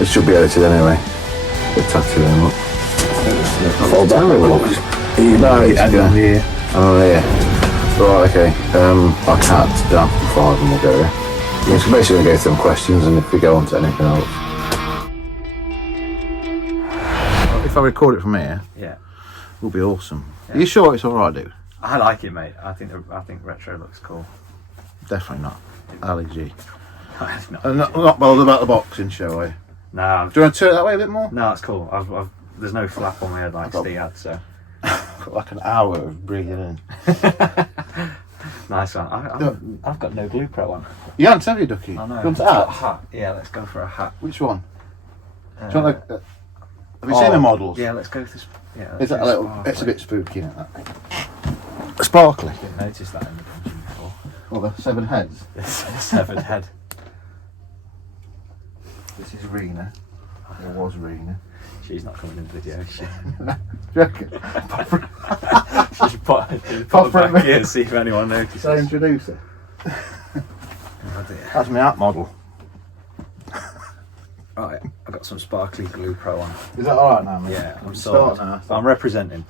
It should be edited anyway. The tattoo them up. Oh, terrible. No, it's on here. Oh, yeah. Right, okay. I can't down from 5 and we'll go there. Yeah, so basically go through some questions, and if we go on to anything else. If I record it from here, Yeah. it'll be awesome. Yeah. Are you sure it's alright, dude? I like it, mate. I think retro looks cool. Definitely not. Ali G. It's not. I'm not bothered about the boxing show, are you? No, Do you want to turn it that way a bit more? no, it's cool. There's no flap on my head like Steve had, so Got like an hour of breathing in. nice one. I've got no Glue Pro on. You haven't, have you, Ducky? I know. You want a I've got a hat? hat. Yeah, let's go for a hat. Which one? Uh, Do you want have you seen the models? Yeah, let's go for this. Yeah, Is that a little? sparkly. It's a bit spooky, isn't it? Sparkly. Didn't notice that in the dungeon before. Well, the 7 heads. It's a severed head. This is Rena. It was Rena. She's not coming in the video, is she? Do you reckon? She's put Pop it for back a here and see if anyone notices. Shall I introduce her? Oh dear. That's my app model. Right, I've got some sparkly Glue Pro on. Is that alright now, mate? Yeah, I'm Start sorted. now. I'm representing.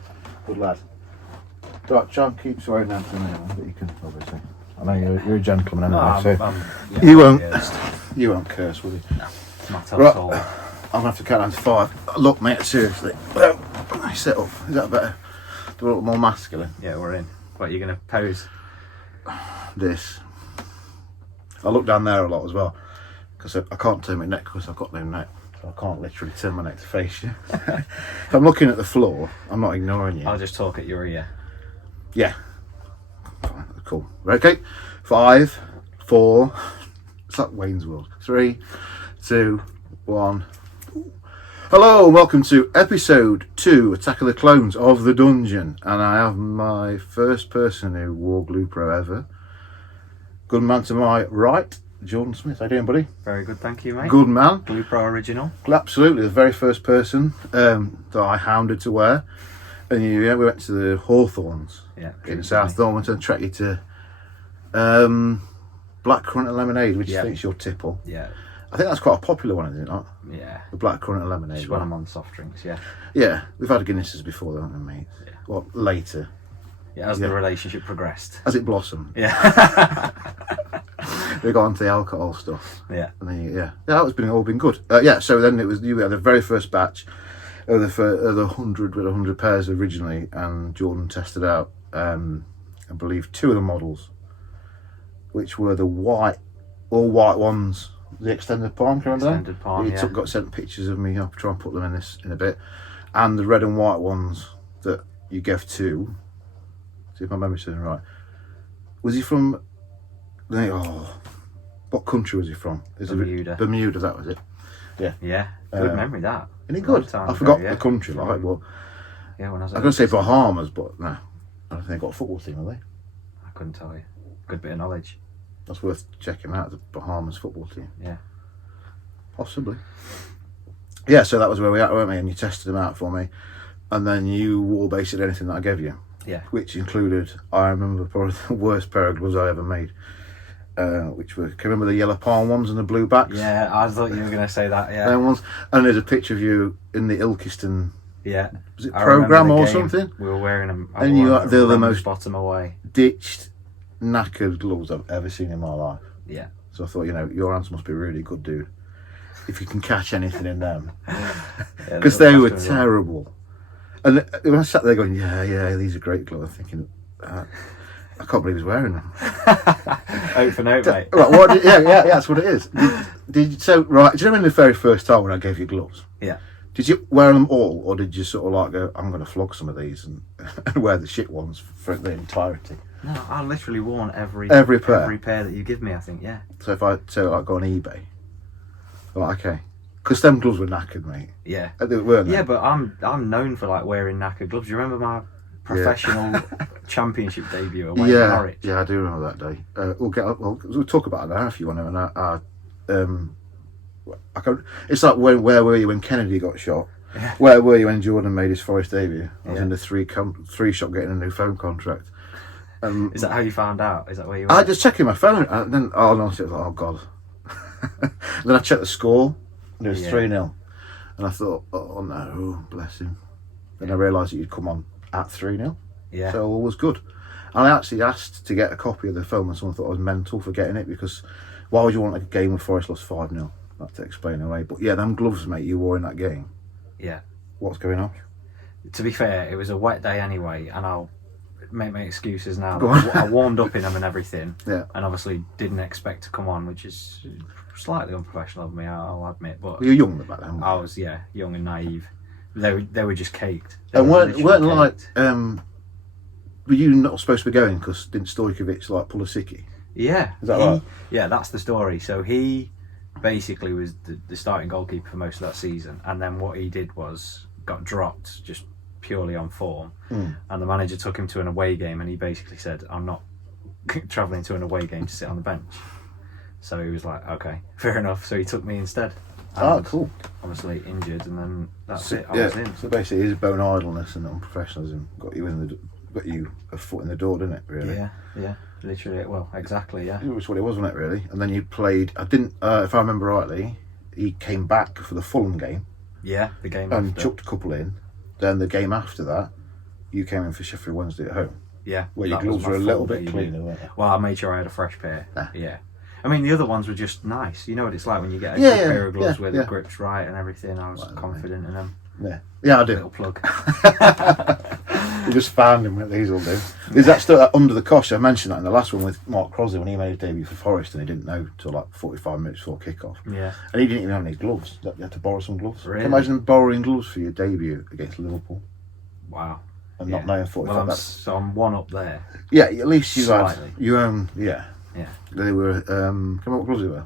Good lad. Right, John, keep swearing down to me, but you can, obviously. I know you're a gentleman anyway, so you won't. You won't curse, will you? No, not Right. at all. I'm going to have to count down to 5. Look, mate, seriously. Nice set up. Is that better? Do a little more masculine. Yeah, we're in. What, you're going to pose? This. I look down there a lot as well, because I can't turn my neck because I've got no neck. So I can't literally turn my neck to face you. If I'm looking at the floor, I'm not ignoring you. I'll just talk at your ear. Yeah. Fine, cool. Okay. 5, 4. It's like Wayne's World. 3, 2, 1. Hello and welcome to episode 2, Attack of the Clones of the Dungeon. And I have my first person who wore Glue Pro ever. Good man to my right, Jordan Smith. How you doing, buddy? Very good, thank you, mate. Good man. Glue Pro original. Absolutely, the very first person that I hounded to wear. And we went to the Hawthorns Yeah. in South Thornton and tracked you to Black Currant and Lemonade, which I think is your tipple. Yeah. I think that's quite a popular one, isn't it not? Yeah. The Black Currant and Lemonade. Just when I'm on soft drinks, yeah. Yeah, we've had Guinnesses before, haven't we, mate? Yeah. Well, later, Yeah, as the relationship progressed. as it blossomed. Yeah. We got onto the alcohol stuff. Yeah. And then, that's all been good. So then you had the very first batch of the 100 pairs originally, and Jordan tested out, I believe, 2 of the models, which were the all white ones, the extended palm. Can you remember Extended palm, He got sent pictures of me. I'll try and put them in a bit, and the red and white ones that you gave to. See if my memory's saying right. Was he from? What country was he from? Bermuda. Bermuda, that was it. Yeah. Good memory, that. Isn't he Long good? time I ago, forgot yeah. the country, like, but Yeah, when I was I'm going to say Bahamas, but no. I don't think they got a football team, have they? I couldn't tell you. Good bit of knowledge. That's worth checking out, the Bahamas football team. Yeah. Possibly. Yeah, so that was where we at, weren't we? And you tested them out for me. And then you wore basically anything that I gave you. Yeah. Which included, I remember, probably the worst pair of gloves I ever made. Which were, can you remember the yellow palm ones and the blue backs? Yeah, I thought you were going to say that, yeah. Them ones. And there's a picture of you in the Ilkeston, Yeah. was it I remember programme the or game. something? We were wearing them. And you are- they're the most- bottom away. Ditched, knackered gloves I've ever seen in my life. Yeah. So I thought, your hands must be really good, dude. If you can catch anything in them. Because they were terrible. And when I sat there going, yeah, these are great gloves, I'm thinking, I can't believe he's wearing them. Oat for note, mate. Right, yeah, that's what it is. Do you know in the very first time when I gave you gloves? Yeah. Did you wear them all, or did you sort of like go, I'm going to flog some of these and wear the shit ones for the entirety? No, I literally worn every pair that you give me, I think, yeah. So if I go on eBay, okay, because them gloves were knackered, mate. Yeah. They weren't they? Yeah, but I'm known for like wearing knackered gloves. You remember my professional championship debut away in Norwich? Yeah, I do remember that day. We'll talk about that if you want to. And it's like where were you when Kennedy got shot? Yeah. Where were you when Jordan made his Forest debut? I was Yeah. in the three shop getting a new phone contract. Is that how you found out? Is that where you were? I just checking my phone, and then honestly, I was like, oh god. Then I checked the score, And it was Yeah. 3-0. And I thought, oh no, bless him. Then I realised that you'd come on at 3-0. Yeah. So all was good. And I actually asked to get a copy of the film, and someone thought I was mental for getting it, because why would you want a game with Forest lost 5-0? Not to explain away. But yeah, them gloves, mate, you wore in that game. Yeah. What's going on? To be fair, it was a wet day anyway, and I'll make my excuses now. Go on. I warmed up in them and everything, Yeah. and obviously didn't expect to come on, which is slightly unprofessional of me, I'll admit. But Well, you're young back then. I was, young and naive. They were just caked. They And were weren't literally like, caked. were you not supposed to be going because didn't Stojkovic like pull a sickie? Yeah. Is that right? Yeah, that's the story. So he basically was the starting goalkeeper for most of that season, and then what he did was got dropped just purely on form, and the manager took him to an away game, and he basically said, I'm not travelling to an away game to sit on the bench. So he was like, okay, fair enough. So he took me instead. And Cool. Obviously injured, and then that's So, it. I was in. So basically, his bone idleness and unprofessionalism got you a foot in the door, didn't it? Really. Yeah, literally. Well, exactly. Yeah. It was what it was, wasn't it? Really. And then you played. I didn't. If I remember rightly, he came back for the Fulham game Yeah, the game and after. chucked a couple in. Then the game after that, you came in for Sheffield Wednesday at home, Yeah. where your that was gloves my were a little full bit debut. cleaner, weren't they? Well, I made sure I had a fresh pair. Ah. Yeah. I mean, the other ones were just nice. You know what it's like when you get a Yeah, good yeah, pair of gloves yeah, where yeah. the grip's right and everything. I was Well, confident in them. Yeah, I do. Little plug. You just found him. What these will do. Is that still under the cosh? I mentioned that in the last one with Mark Crossley when he made his debut for Forest, and he didn't know till like 45 minutes before kick-off. Yeah. And he didn't even have any gloves. You had to borrow some gloves. Really? Can you imagine borrowing gloves for your debut against Liverpool Wow. and Yeah. not knowing 45 Well, minutes? so I'm one up there. Yeah, at least you Slightly. had your own. Yeah. Yeah. They were. Come on, what gloves they were?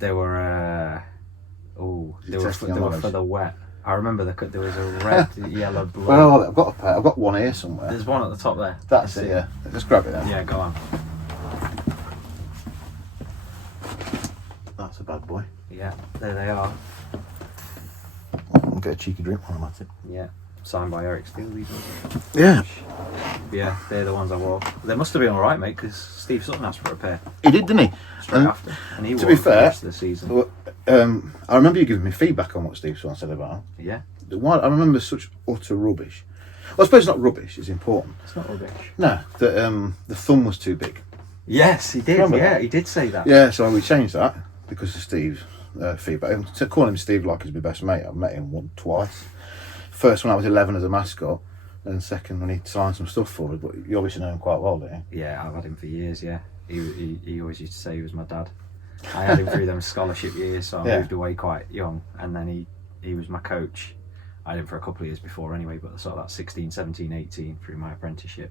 They were. They were testing your knowledge? for the wet. I remember there was a red, yellow, blue. Well, I've got a pair. I've got one here somewhere. There's one at the top there. That's it. Yeah. Just grab it then. Yeah, go on. That's a bad boy. Yeah, there they are. I'll get a cheeky drink while I'm at it. Yeah, signed by Eric Steele. these ones. Yeah. Yeah, they're the ones I wore. They must have been all right, mate, because Steve Sutton asked for a pair He did, didn't he? straight And after, and he to wore be them for the fair, rest of the season. Well, I remember you giving me feedback on what Steve Swan said about him. Yeah, Why, I remember such utter rubbish. Well, I suppose it's not rubbish, it's important. it's not rubbish. No, that the thumb was too big. Yes, he did. Remember Yeah, that? he did say that. Yeah, so we changed that because of Steve's feedback. And to call him Steve like he's my best mate, I've met him twice. First when I was 11 as a mascot, and second when he signed some stuff for us. But you obviously know him quite well, don't you? Yeah, I've had him for years. Yeah, he always used to say he was my dad. I had him through them scholarship years, so I Yeah. moved away quite young, and then he was my coach. I had him for a couple of years before anyway, but sort of that 16, 17, 18 through my apprenticeship.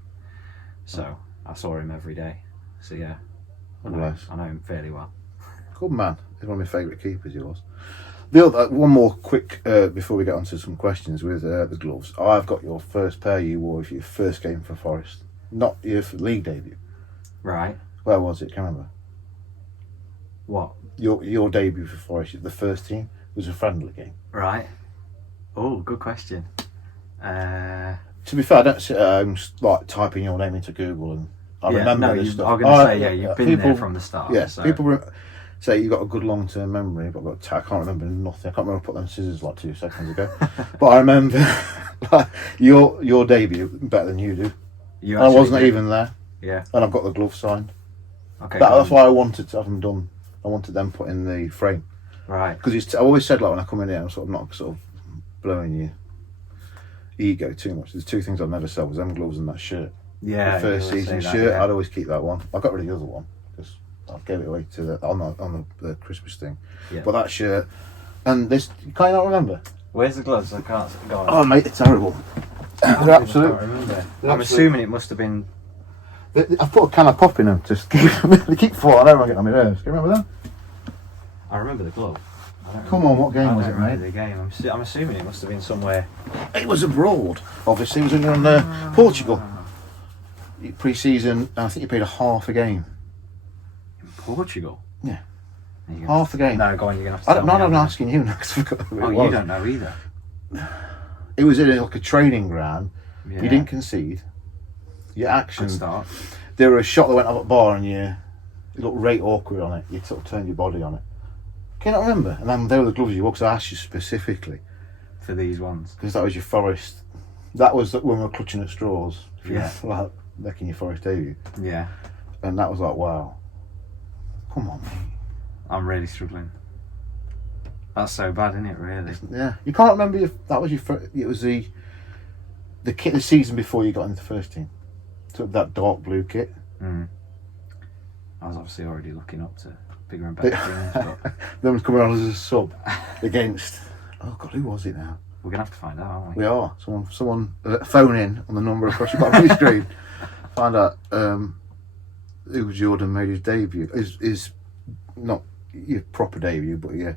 So I saw him every day. So yeah, I know him fairly well. Good man. He's one of my favourite keepers, he was. The other, one more quick before we get on to some questions with the gloves. I've got your first pair you wore for your first game for Forest, not your league debut. Right. Where was it? Can you remember? What? Your debut for Forest, the first team, was a friendly game. Right. Oh, good question. To be fair, I don't sit at home like typing your name into Google and I remember this stuff. I'm going to say, you've been there from the start. Yeah, so. people say you've got a good long-term memory, but I can't remember nothing. I can't remember I put them scissors like 2 seconds ago. But I remember like, your debut better than you do. You I actually wasn't did. even there, Yeah. and I've got the glove signed. Okay. That's why I wanted to have them done. I wanted them put in the frame. Right. Because I always said, like, when I come in here, I'm sort of not sort of blowing your ego too much. There's two things I've never sold: was them gloves and that shirt. Yeah. The first you always season say shirt, that, yeah. I'd always keep that one. I got rid of the other one because I gave it away to on the Christmas thing. Yeah. But that shirt and this, can you not remember? Where's the gloves? I can't go on. Oh mate, they're terrible. They're I absolute. can't remember. They're I'm absolute- assuming it must have been. I put a can of pop in them to keep they keep falling over and getting on my nerves. Can you remember that? I remember the glove. I don't Come remember- on, what game I was don't it, remember mate? The game. I'm assuming it must have been somewhere. It was abroad. Obviously, it was in Portugal. Pre-season, I think you played a half a game. Portugal. Yeah. You're gonna- Half a game. No, go on. You're gonna have to. I tell don't, me I'm now. asking you now 'cause I forgot who it Oh, was. you don't know either. It was in like a training ground. Yeah. You didn't concede. Your action. Good start. There was a shot that went off at bar and you looked right awkward on it. You sort of turned your body on it. Can you not remember? And then they were the gloves you wore, because I asked you specifically. For these ones. Because that was your Forest. That was when we were clutching at straws. Yeah. Like, making your Forest debut. Yeah. And that was like, wow. Come on, mate. I'm really struggling. That's so bad, isn't it, really? Yeah. You can't remember that was your first, it was the kit the season before you got into the first team. Took that dark blue kit. Mm. I was obviously already looking up to bigger and better things, but Them coming on as a sub against, oh God, who was it now? we're going to have to find out, aren't we? We are. Someone phone in on the number across your bottom of your screen. Find out who Jordan made his debut. Is not your proper debut, but yeah.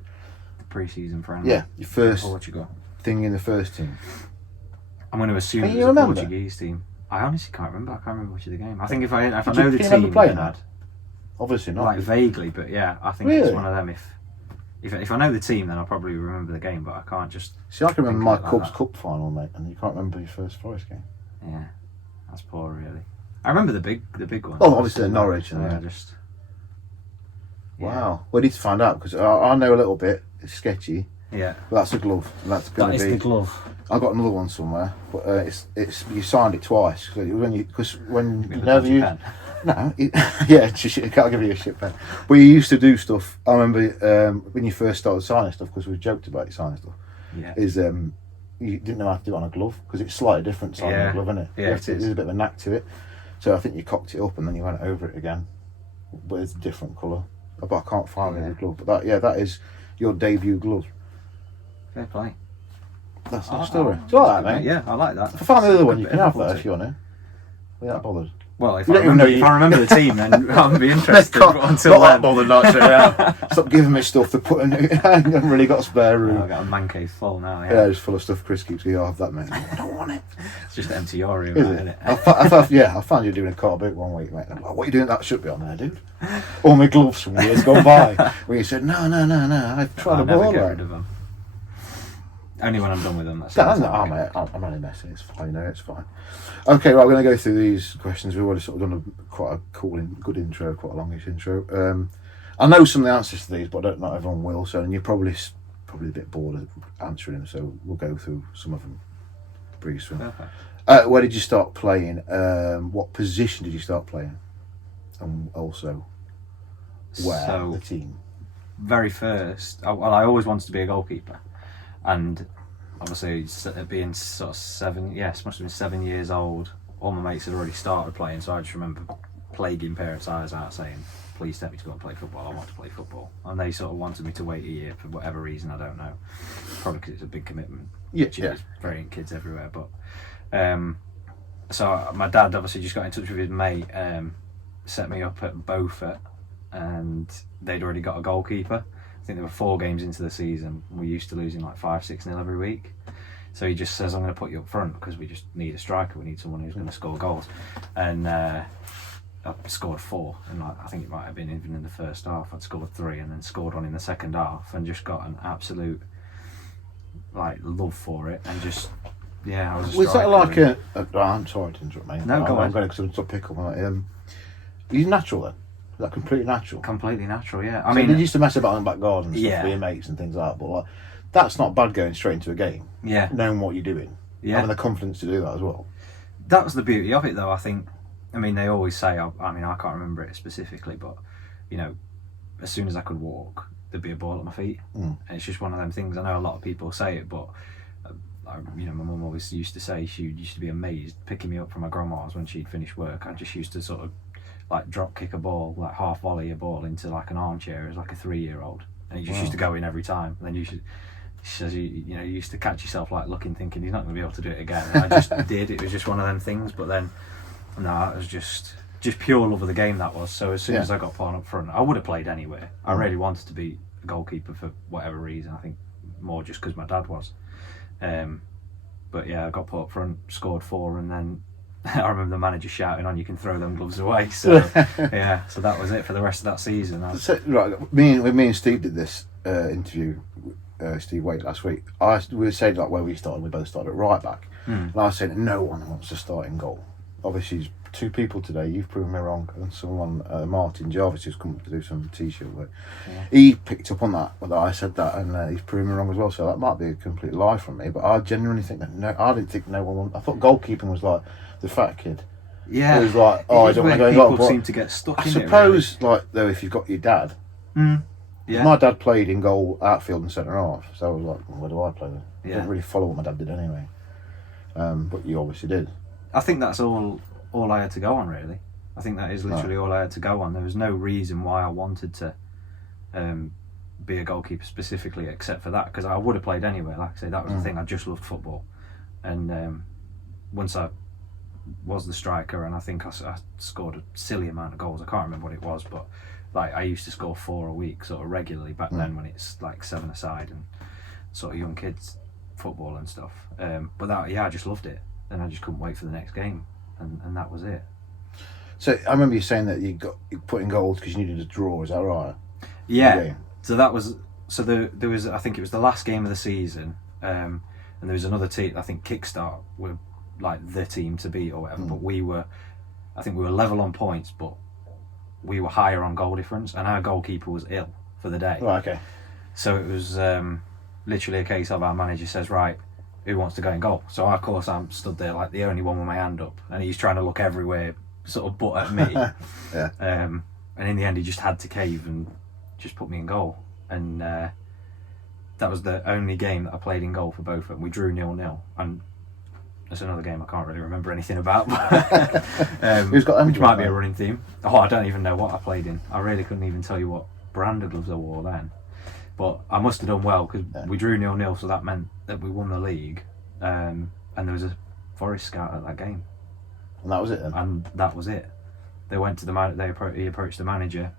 The pre-season friendly. Yeah, your first Portugal. thing in the first team. I'm going to assume Can it you was a remember? Portuguese team. I honestly can't remember. I can't remember which of the game. I think if I know the Can you team, remember playing then that? I'd, Obviously not. like vaguely, but yeah, I think it's Really? one of them. If I know the team, then I'll probably remember the game, but I can't just. See, I can remember think my of it like Cubs that. Cup final, mate, and you can't remember your first Forest game. Yeah, that's poor, really. I remember the big one. Oh, obviously Norwich, So yeah. I just. Yeah. Wow. We need to find out, because I know a little bit. It's sketchy, Yeah. but that's a glove. And that's going to be. glove. I've got another one somewhere, but it's you signed it twice because when you With a never dodgy use pen. no yeah it's just, I can't give you a shit pen, but you used to do stuff. I remember when you first started signing stuff, because we joked about you signing stuff. Yeah. Is you didn't know how to do it on a glove, because it's slightly different signing Yeah. a glove, isn't it? Yeah, You have it to- is. There's a bit of a knack to it. So I think you cocked it up and then you went over it again, but it's a different colour. But I can't find Yeah. the glove. But that is your debut glove. Fair play. That's Oh, the story. oh, It's all right, mate. Yeah, I like that. If I find the other one, Good you bit can of have that novelty. if you want to. We're not bothered. Well, if You I don't even remember, know if you- I remember the team, then I'll be interested. Can't- But until not that then, bothered, not yeah. Stop giving me stuff to put in. I haven't really got spare room. I've got a man cave full now. Yeah, it's full of stuff. Chris keeps going, I'll have that, mate. I don't want it. It's just empty your room, Is isn't it? it? I found you doing a car boot one week, mate. I'm like, what are you doing? That should be on there, dude. All my gloves from years gone by. Where you said, no. I've tried I'll a never ball get out. rid of them. Only when I'm done with them. That's Yeah, the I'm, time. mate, I'm only messing. It's fine. No, it's fine. Okay, right. We're going to go through these questions. We've already sort of done quite a cool, good intro, quite a longish intro. I know some of the answers to these, but not everyone will. So, and you're probably a bit bored of answering them. So we'll go through some of them briefly. Perfect. Where did you start playing? What position did you start playing? And also, where So, the team? very first, I always wanted to be a goalkeeper, and obviously being sort of must have been 7 years old. All my mates had already started playing, so I just remember plaguing parents' eyes out saying, "Please take me to go and play football. I want to play football." And they sort of wanted me to wait a year for whatever reason, I don't know. Probably because it's a big commitment. Yeah. There's brilliant kids everywhere, but so my dad obviously just got in touch with his mate, set me up at Beaufort, and they'd already got a goalkeeper. I think there were 4 games into the season. We used to losing like 5-6-0 every week. So he just says, "I'm going to put you up front because we just need a striker. We need someone who's going to score goals." And I scored 4, and I think it might have been even in the first half. I'd scored 3 and then scored 1 in the second half, and just got an absolute love for it, and just I was. Was that striker, like and- I'm sorry to interrupt, mate. No, go I'm on. going to pick up on it. He's natural then. Is that completely natural? Completely natural, yeah. I So mean, they used to mess about in the back garden and stuff Yeah. with your mates and things like that, but that's not bad going straight into a game, yeah, knowing what you're doing, yeah. having the confidence to do that as well. That was the beauty of it, though. I think. I mean, they always say. I mean, I can't remember it specifically, but as soon as I could walk, there'd be a ball at my feet, and it's just one of them things. I know a lot of people say it, but my mum always used to say she used to be amazed picking me up from my grandma's when she'd finished work. I just used to sort of drop kick a ball, half volley a ball into an armchair as a 3-year-old, and it just used to go in every time. And then she says you used to catch yourself looking, thinking he's not going to be able to do it again. And I just did. It was just one of them things. But then, no, it was just pure love of the game, that was. So as soon as I got put up front, I would have played anywhere. I really wanted to be a goalkeeper for whatever reason. I think more just because my dad was. But yeah, I got put up front, scored 4, and then I remember the manager shouting on, "You can throw them gloves away." So yeah, so that was it for the rest of that season. So, right, me and Steve did this interview, Steve Waite, last week. We were saying where we started. We both started at right back, and I was saying no one wants to start in goal. Obviously, he's two people today. You've proven me wrong, and someone, Martin Jarvis, who's come to do some t-shirt work. Yeah. He picked up on that I said that, and he's proven me wrong as well. So that might be a complete lie from me, but I genuinely think that I didn't think no one. I thought goalkeeping was like the fat kid. Yeah, It was like, oh, I don't want to go in people goal. But seem to get stuck I in suppose, like though, if you've got your dad. Yeah. My dad played in goal, outfield, and centre half, so I was like, well, where do I play then? I Yeah. didn't really follow what my dad did anyway. But you obviously did. I think that's all I had to go on, really. I think that is literally all I had to go on. There was no reason why I wanted to be a goalkeeper specifically, except for that, because I would have played anyway. Like I say, that was the thing. I just loved football, and once I was the striker, and I think I scored a silly amount of goals. I can't remember what it was, but like I used to score 4 a week, sort of regularly back then, when it's like 7 aside and sort of young kids football and stuff. But that, I just loved it, and I just couldn't wait for the next game, and that was it. So I remember you saying that you put in goals because you needed a draw. Is that right? Yeah. So that was there was, I think it was the last game of the season, and there was another team. I think Kickstart were like the team to beat or whatever, but I think we were level on points, but we were higher on goal difference, and our goalkeeper was ill for the day. Right. Okay. So it was literally a case of our manager says, right, who wants to go in goal? So of course I'm stood there like the only one with my hand up, and he's trying to look everywhere, sort of but at me. Yeah. And in the end he just had to cave and just put me in goal, and that was the only game that I played in goal for both of them. We drew 0-0, and that's another game I can't really remember anything about. Who's got them which might be a gloves, running theme. Oh, I don't even know what I played in. I really couldn't even tell you what brand of gloves I wore then. But I must have done well, because we drew 0-0, so that meant that we won the league. And there was a Forest scout at that game. And that was it then? And that was it. They went to the he approached the manager.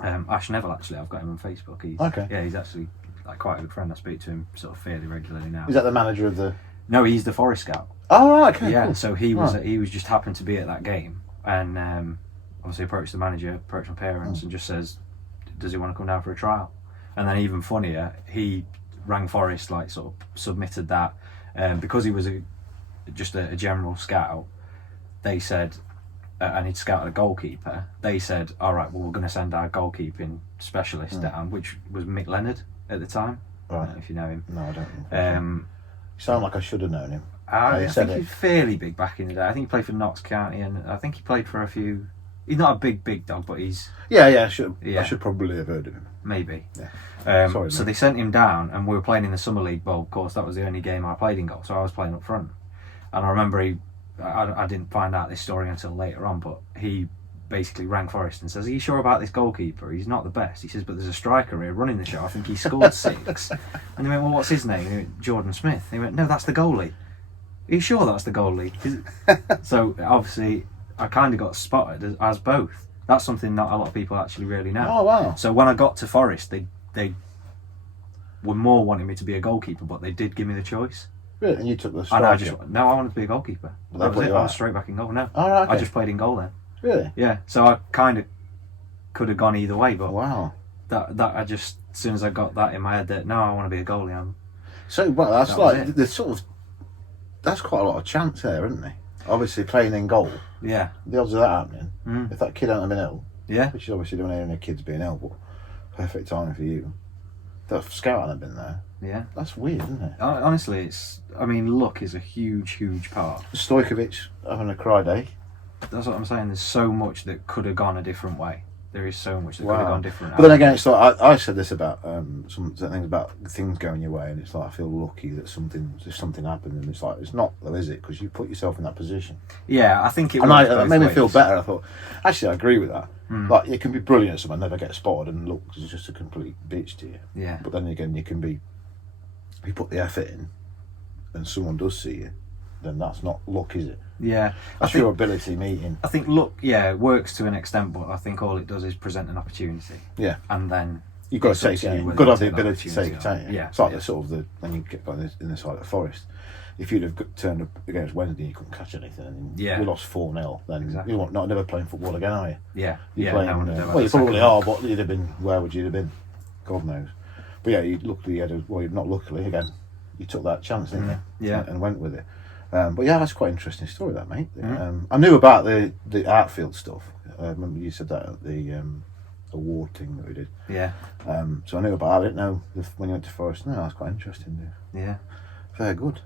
Ash Neville, actually, I've got him on Facebook. He's actually like quite a good friend. I speak to him sort of fairly regularly now. Is that the manager of the... No, he's the Forest scout. Oh, right, okay. Yeah, Cool. so he was just happened to be at that game, and obviously approached the manager, approached my parents, and just says, does he want to come down for a trial? And then even funnier, he rang Forest, like sort of submitted that, because he was just a general scout. They said, and he'd scouted a goalkeeper. They said, all right, well, we're going to send our goalkeeping specialist down, which was Mick Leonard at the time. Right. I don't know if you know him. No, I don't. You sound like I should have known him. I think he's fairly big back in the day. I think he played for Notts County, and I think he played for a few. He's not a big dog, but he's... Yeah, I should probably have heard of him. Maybe. Yeah. Sorry, so mate. they sent him down, and we were playing in the Summer League Bowl. Of course, that was the only game I played in goal, so I was playing up front. And I remember I didn't find out this story until later on, but he basically rang Forest and says, are you sure about this goalkeeper? He's not the best. He says, but there's a striker here running the show. I think he scored 6. And they went, well, what's his name? He went, Jordan Smith. He went, no, that's the goalie. Are you sure that's the goalie? So obviously I kind of got spotted as both. That's something not a lot of people actually really know. Oh, wow. So when I got to Forest, they were more wanting me to be a goalkeeper, but they did give me the choice. Really? And you took the And striker? I wanted to be a goalkeeper. Well, That was put it. you I was out. straight back in goal. No, Oh, right, okay. I just played in goal then. Really? Yeah, so I kind of could have gone either way, but Wow. that I just, as soon as I got that in my head that no, I want to be a goalie, So, well, that's That was like, it. there's sort of... That's quite a lot of chance there, isn't there? Obviously, playing in goal, yeah, the odds of that happening, if that kid hadn't have been ill, yeah, which is obviously don't hear any kids being ill, but perfect timing for you. That scout hadn't been there. yeah. That's weird, isn't it? Honestly, luck is a huge part. Stojkovic having a cry day. That's what I'm saying. There's so much that could have gone a different way. There is so much that could have Wow. gone different. But then again, it's like I said this about some things about things going your way, and it's like I feel lucky that something happened, and it's like it's not though, is it? Because you put yourself in that position. Yeah, I think it. And works that both made me ways. feel better. I thought, actually, I agree with that. Like you can be brilliant at something, never get spotted, and look, it's just a complete bitch to you. Yeah, But then again, you can be, if you put the effort in, and someone does see you, then that's not luck, is it? yeah. That's your ability meeting. I think luck, it works to an extent, but I think all it does is present an opportunity. Yeah. And then You've got it's to up take to it. you You've whether got to you have the take that ability to take it, opportunity or haven't you? not. It's like Yeah. the sort of the when you get in the side of the Forest. If you'd have turned up against Wednesday, you couldn't catch anything, and Yeah. we lost 4-0. Then Exactly. you're not never playing football again, are you? Yeah, You're yeah. playing, No one would ever well, you have a probably second. are, but you'd have been. Where would you have been? God knows. But yeah, you luckily had not luckily again. You took that chance, didn't you? Yeah. And went with it. But yeah, that's quite an interesting story, that mate. I knew about the outfield stuff. I remember you said that at the award thing that we did. Yeah. So I knew about it. I didn't know when you went to Forest. No, that's quite interesting. Yeah. Very good.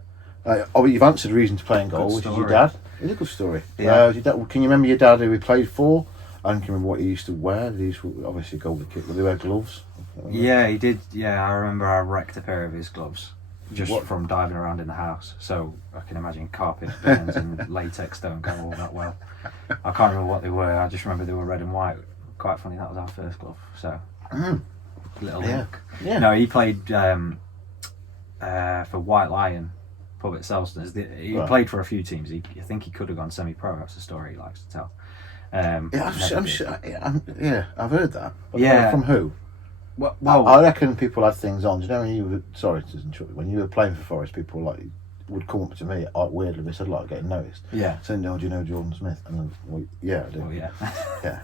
You've answered the reason to play in goal, Good which is your story. dad. It's a good story. Yeah. Your dad, can you remember your dad who he played for? And can you remember what he used to wear? He used to obviously go with the kit. Did he wear gloves? Yeah, he did. Yeah, I remember I wrecked a pair of his gloves just What? from diving around in the house. So I can imagine carpet burns and latex don't go all that well. I can't remember what they were. I just remember they were red and white. Quite funny. That was our first glove. So little Yeah. link. Yeah. No, he played for White Lion pub at Selston's. He Right. played for a few teams. I think he could have gone semi-pro. That's the story he likes to tell. Yeah, Never I'm did. sure. I've heard that. But Yeah. From who? Well, I reckon people had things on. Do you know when you were sorry to interrupt you, when you were playing for Forest, people like would come up to me weirdly. They said like getting noticed. yeah. Saying, "No, do you know Jordan Smith?" And then, well, yeah, I do. Well, yeah. Yeah,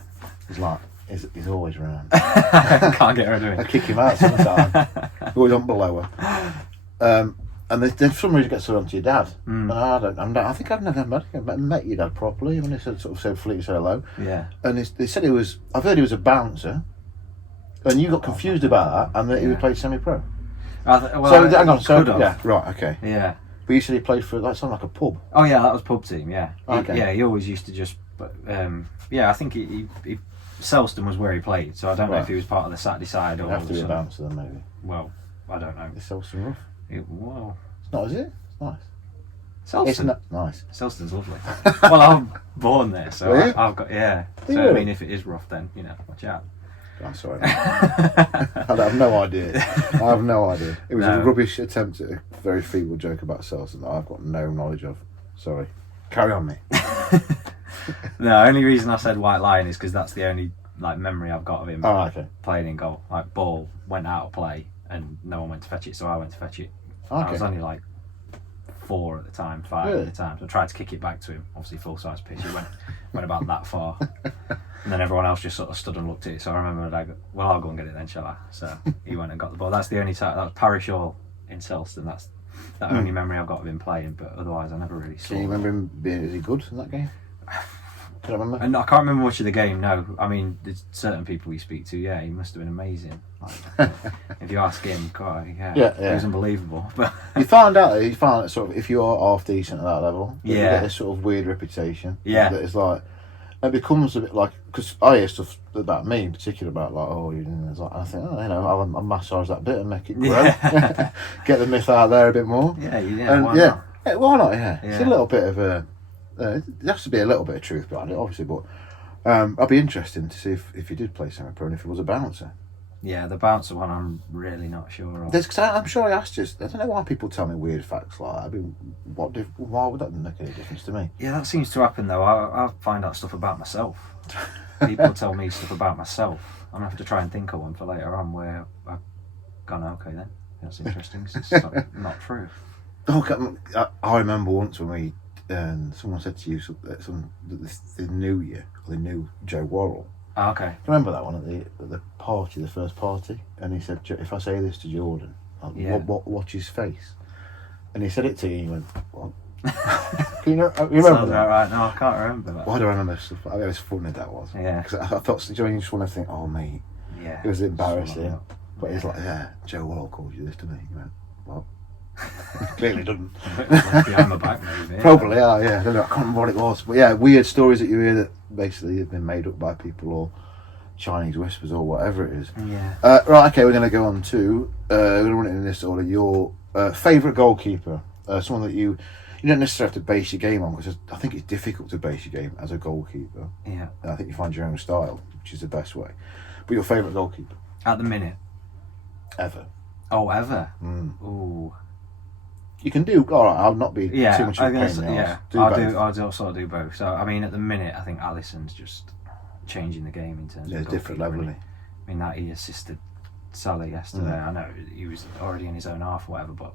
he's like he's always around. Can't get rid of I it. kick him out sometimes. Always on below her. And then for some reason gets on to your dad. And I think I've never met your dad properly. When they sort of said Fleet said hello, Yeah. and they said I've heard he was a bouncer, and you got confused about that, and that he Yeah. played semi-pro. Well, So hang on, so could have. yeah, right, okay. Yeah. But you said he played for that sounded like a pub. Oh yeah, that was pub team. Yeah. Okay. Yeah, he always used to just. But yeah, I think he Selston was where he played, so I don't know Right. if he was part of the Saturday side He'd or. have to be a some- bouncer then maybe. Well, I don't know. It's Selston rough. Well, It's not, is it? It's nice. Selston. It's not nice. Selston's lovely. Well, I'm born there, so Were you? I've got yeah. So Yeah. I mean, if it is rough, then watch out. I'm sorry. I have no idea. I have no idea. It was No. a rubbish attempt at a very feeble joke about Selston that I've got no knowledge of. Sorry. Carry on, mate. No, only reason I said White Lion is because that's the only memory I've got of him Oh, okay. playing in goal. Like ball went out of play and no one went to fetch it, so I went to fetch it. I Okay. was only 4 at the time, 5 Really? at the time. So I tried to kick it back to him. Obviously, full size pitch. It went about that far, and then everyone else just sort of stood and looked at it. So I remember, I'll go and get it then, shall I? So he went and got the ball. That's the only time. That was Parish Hall in Selston. That's the only memory I've got of him playing. But otherwise, I never really saw. Can you remember him being is he good in that game? Can I remember? And I can't remember much of the game. No, I mean, there's certain people we speak to. Yeah, he must have been amazing. If you ask him, God, Yeah. he was unbelievable. But You found out sort of if you're half decent at that level, you Yeah. get this sort of weird reputation. Yeah. That it's like it becomes a bit like because I hear stuff about me in particular about you know, it's like I think I'll massage that bit and make it grow. Yeah. Get the myth out there a bit more. yeah, And why yeah, not? yeah, why not? Yeah, it's a Yeah. little bit of a. There has to be a little bit of truth behind it, obviously, but I'd be interested to see if he did play semi-pro and if he was a bouncer. Yeah, the bouncer one, I'm really not sure of. Cause I'm sure I asked you. I don't know why people tell me weird facts like that. I mean, why would that make any difference to me? Yeah, that seems to happen though. I find out stuff about myself. People tell me stuff about myself. I'm gonna have to try and think of one for later on where I've gone, okay then, that's interesting. 'Cause it's not true. I remember once when we someone said to you that they knew you, or they knew Joe Worrell. Oh, okay. Remember that one at the party, the first party, and he said, "If I say this to Jordan, Yeah. watch his face." And he said it to you, and you went, "What?" you remember Sounds that? about right. No, I can't remember that. Why do I remember stuff? I mean, it was funny that was. Yeah. Because I thought, you just want to think, "Oh, mate, Yeah. it was embarrassing." But he's Yeah. like, "Yeah, Joe Worrell called you this to me." You went, "What?" Clearly didn't. Left behind my back, maybe. Probably, yeah. I don't know. I can't remember what it was, but yeah, weird stories that you hear that basically have been made up by people or Chinese whispers or whatever it is. Yeah. Right, okay, we're going to go on to we're going to run it in this order. Your favourite goalkeeper, someone that you don't necessarily have to base your game on because I think it's difficult to base your game as a goalkeeper. Yeah. And I think you find your own style, which is the best way. But your favourite goalkeeper At the minute. ever? Oh, ever. Mm. Ooh. You can do. All right, I'll not be Yeah. too much of a pain in the yeah. arse. I'll sort of do both. So I mean, at the minute, I think Alisson's just changing the game in terms Yeah, of different goalkeeping. level, isn't I mean, that he assisted Salah yesterday. I know he was already in his own half or whatever, but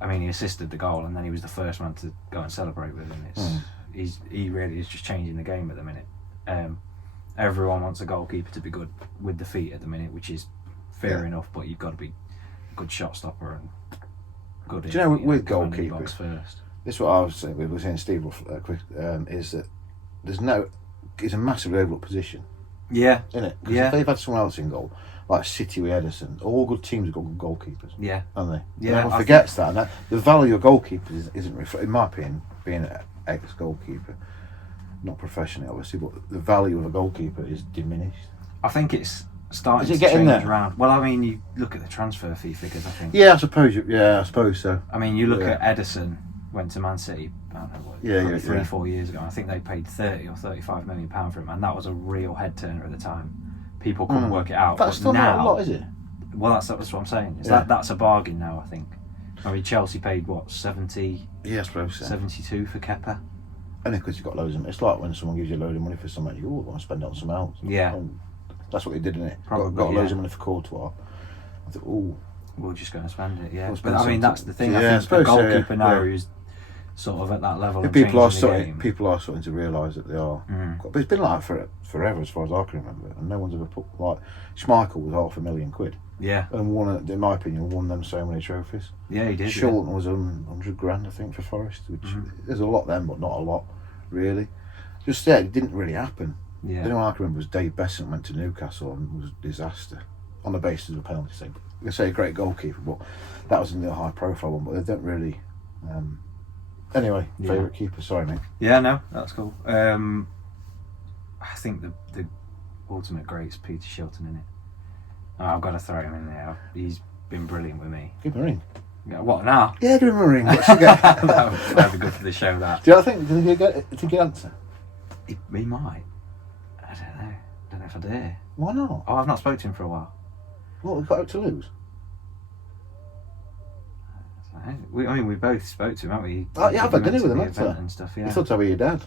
I mean, he assisted the goal and then he was the first man to go and celebrate with him. He really is just changing the game at the minute. Everyone wants a goalkeeper to be good with the feet at the minute, which is fair enough, but you've got to be a good shot stopper and good. Do you know, with defending the goalkeepers, box first. This is what I was saying. We were saying, Steve, is that it's a massive overlooked position, Yeah, isn't it? Because Yeah. if they've had someone else in goal, like City with Ederson, all good teams have got good goalkeepers, yeah, haven't they? Yeah, Everyone I forgets that, and that. The value of goalkeepers isn't reflected, in my opinion, being an ex-goalkeeper, not professionally, obviously, but the value of a goalkeeper is diminished. I think it's starting Is it to getting change there? around. Well, I mean, you look at the transfer fee figures. I think. Yeah, I suppose. I suppose so. I mean, you look Yeah. at Edison went to Man City. I don't know what, Yeah, probably yeah, 3-4 years ago. I think they paid 30 or 35 million pound for him, and that was a real head turner at the time. People couldn't work it out. That's but still now, not a lot, is it? well, that's what I'm saying. Yeah. That's a bargain now. I think. I mean, Chelsea paid what 70, Yeah, I suppose so. 72 for Kepa. Only because you've got loads of. It's like when someone gives you a load of money for something, you want to spend it on something else. Yeah. And that's what they did, didn't it? Probably, got loads yeah. of money for Courtois. I thought, ooh, We're just going to spend it. Yeah, We'll but spend I mean, something. that's the thing. Yeah, I I think a suppose so, goalkeeper yeah. now Yeah. who's sort of at that level. And people are changing the starting. game. People are starting to realise that they are. But it's been like that forever, as far as I can remember, and no one's ever put like Schmeichel was £500,000 Yeah, and won. In my opinion, won them so many trophies. yeah, he did. Shorten was £100,000, I think, for Forest, which there's a lot then, but not a lot, really. Just it didn't really happen. Yeah, The only one I can remember was Dave Besant went to Newcastle and was a disaster on the basis of a penalty save. They say a great goalkeeper, but that was in the high profile one. But they don't really. Anyway, Yeah. favourite keeper. Sorry, mate. yeah, no, that's cool. I think the ultimate great's Peter Shilton, in it. I've got to throw him in there. He's been brilliant with me. Give him a ring. Yeah, what now? Yeah, give him a ring. What's he get? That'd be good for the show. That Do you think? Did he get answer? he might. I don't know. Don't know if I dare. Why not? Oh, I've not spoken to him for a while. What we got out to lose? I mean, we both spoke to him, haven't we? Oh, yeah, I've had We went dinner to with him, the haven't event I? and stuff. He Yeah. thought I was your dad.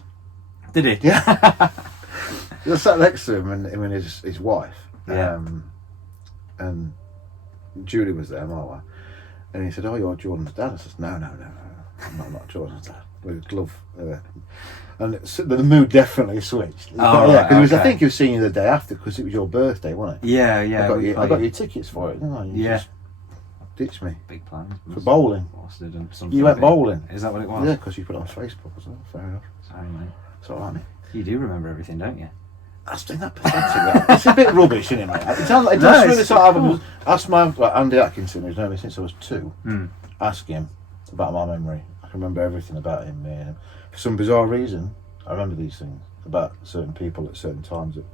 Did he? Yeah. I sat next to him and him and his wife. Yeah. And Julie was there, my wife. And he said, "Oh, you're Jordan's dad." I said, No. I'm not Jordan's dad. With glove. And the mood definitely switched. Oh, yeah, right, because I okay. think he was seeing you the day after because it was your birthday, wasn't it? Yeah. I got you tickets for it, didn't I? You Yeah. just ditched me Big plans. for bowling. Must have done something You went big. bowling. Is that what it was? Yeah, because you put it on Facebook as well. Fair enough. Sorry, mate. It's all right, mate. You do remember everything, don't you? That's doing that pathetic. It's a bit rubbish, isn't it, mate? It sounds like, it No, does really it's sort of cool. ask my Andy Atkinson, who's known me since I was 2. Mm. Ask him about my memory. I can remember everything about him, me and him. For some bizarre reason, I remember these things about certain people at certain times that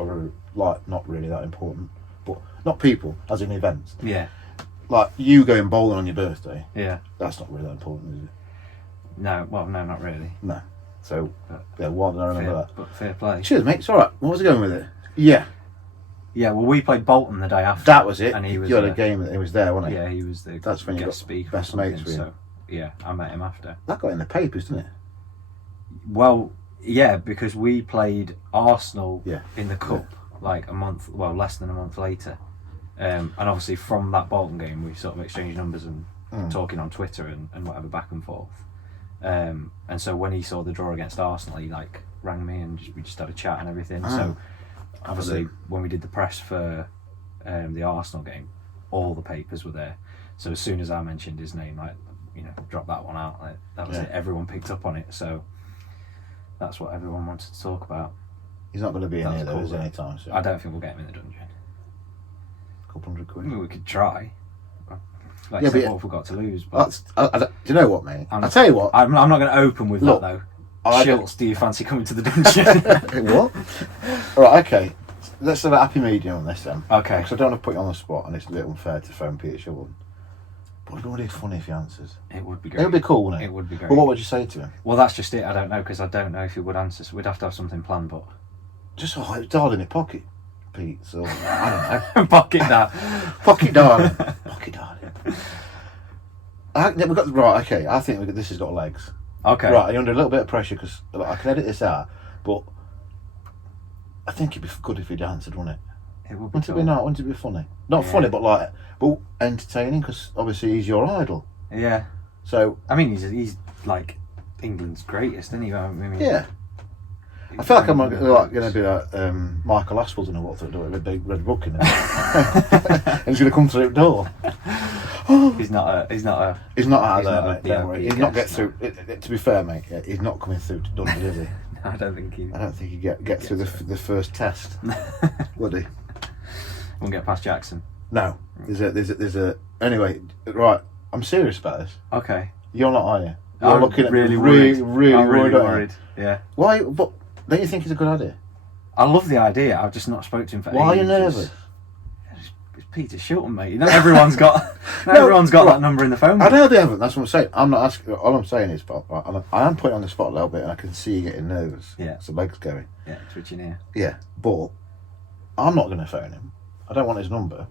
are like not really that important, but not people, as in events. Yeah. Like you going bowling on your birthday, Yeah. that's not really that important, is it? No. Well, no, not really. No. So yeah, why did I remember that? But fair play. Cheers, mate. It's all right. What was I going with it? Yeah, Yeah. Well, we played Bolton the day after. that was it. And he was. You had a game that he was there, wasn't he? Yeah, he was the. That's when you guest got speaker. best or something, mates with him. So yeah, I met him after. That got in the papers, didn't it? Well, yeah, because we played Arsenal Yeah. in the cup like a month, well, less than a month later, and obviously from that Bolton game, we sort of exchanged numbers and talking on Twitter and whatever back and forth. And so when he saw the draw against Arsenal, he like rang me and we just had a chat and everything. So obviously when we did the press for the Arsenal game, all the papers were there. So as soon as I mentioned his name, like, you know, drop that one out. Like, that was Yeah. it. Everyone picked up on it. So that's what everyone wanted to talk about. He's not going to be in That's here though, cool, is he, though. anytime soon? I don't think we'll get him in the dungeon. Couple hundred I quid. mean, we could try. Like, Yeah, yeah, but what have we got to lose? But Do you know what, mate? I'm- I'll tell you what. I'm not going to open with Look, that though. I Schultz, do you fancy coming to the dungeon? What? Right, okay. Let's have a happy medium on this then. Okay. Because I don't want to put you on the spot and it's a bit unfair to phone Peter Shilton. But it'd be really funny if he answers. It would be great. It would be cool, wouldn't it? It would be great. But what would you say to him? Well, that's just it. I don't know because I don't know if he would answer. So we'd have to have something planned. But Just, it's dialed in your pocket, Pete. So, I don't know. pocket that. Pocket darling. Pocket darling. Right, okay. I think this has got legs. Okay. Right, you're under a little bit of pressure because I can edit this out, but I think it'd be good if he'd answered, wouldn't it? It would be. Wouldn't it Cool. be not? Wouldn't it be funny? Not Yeah. funny, but entertaining because obviously he's your idol. Yeah. So I mean, he's like England's greatest, isn't he? I mean, yeah, I feel like I'm going to be like Michael Aspel's going to walk through the door with a big red book in it, and he's going to come through the door. He's not out of there, mate. Don't worry. He's not get through. To be fair, mate, he's not coming through to Dundee, is he? I don't think he. I don't think he get through the first test. Would he? Won't get past Jackson. No. There's a. Anyway, right. I'm serious about this. Okay. You're not, are you? You're I'm looking at really me worried. really I'm really worried. worried. Yeah. Why? But don't you think it's a good idea? I love the idea. I've just not spoken to him for Why are you ages. nervous? It's Peter Shilton, mate. You know, everyone's got that number in the phone. I know they haven't. That's what I'm saying. I'm not asking. All I'm saying is, but I am putting on the spot a little bit, and I can see you getting nervous. Yeah. So legs going. Yeah, twitching here. Yeah, but I'm not going to phone him. I don't want his number.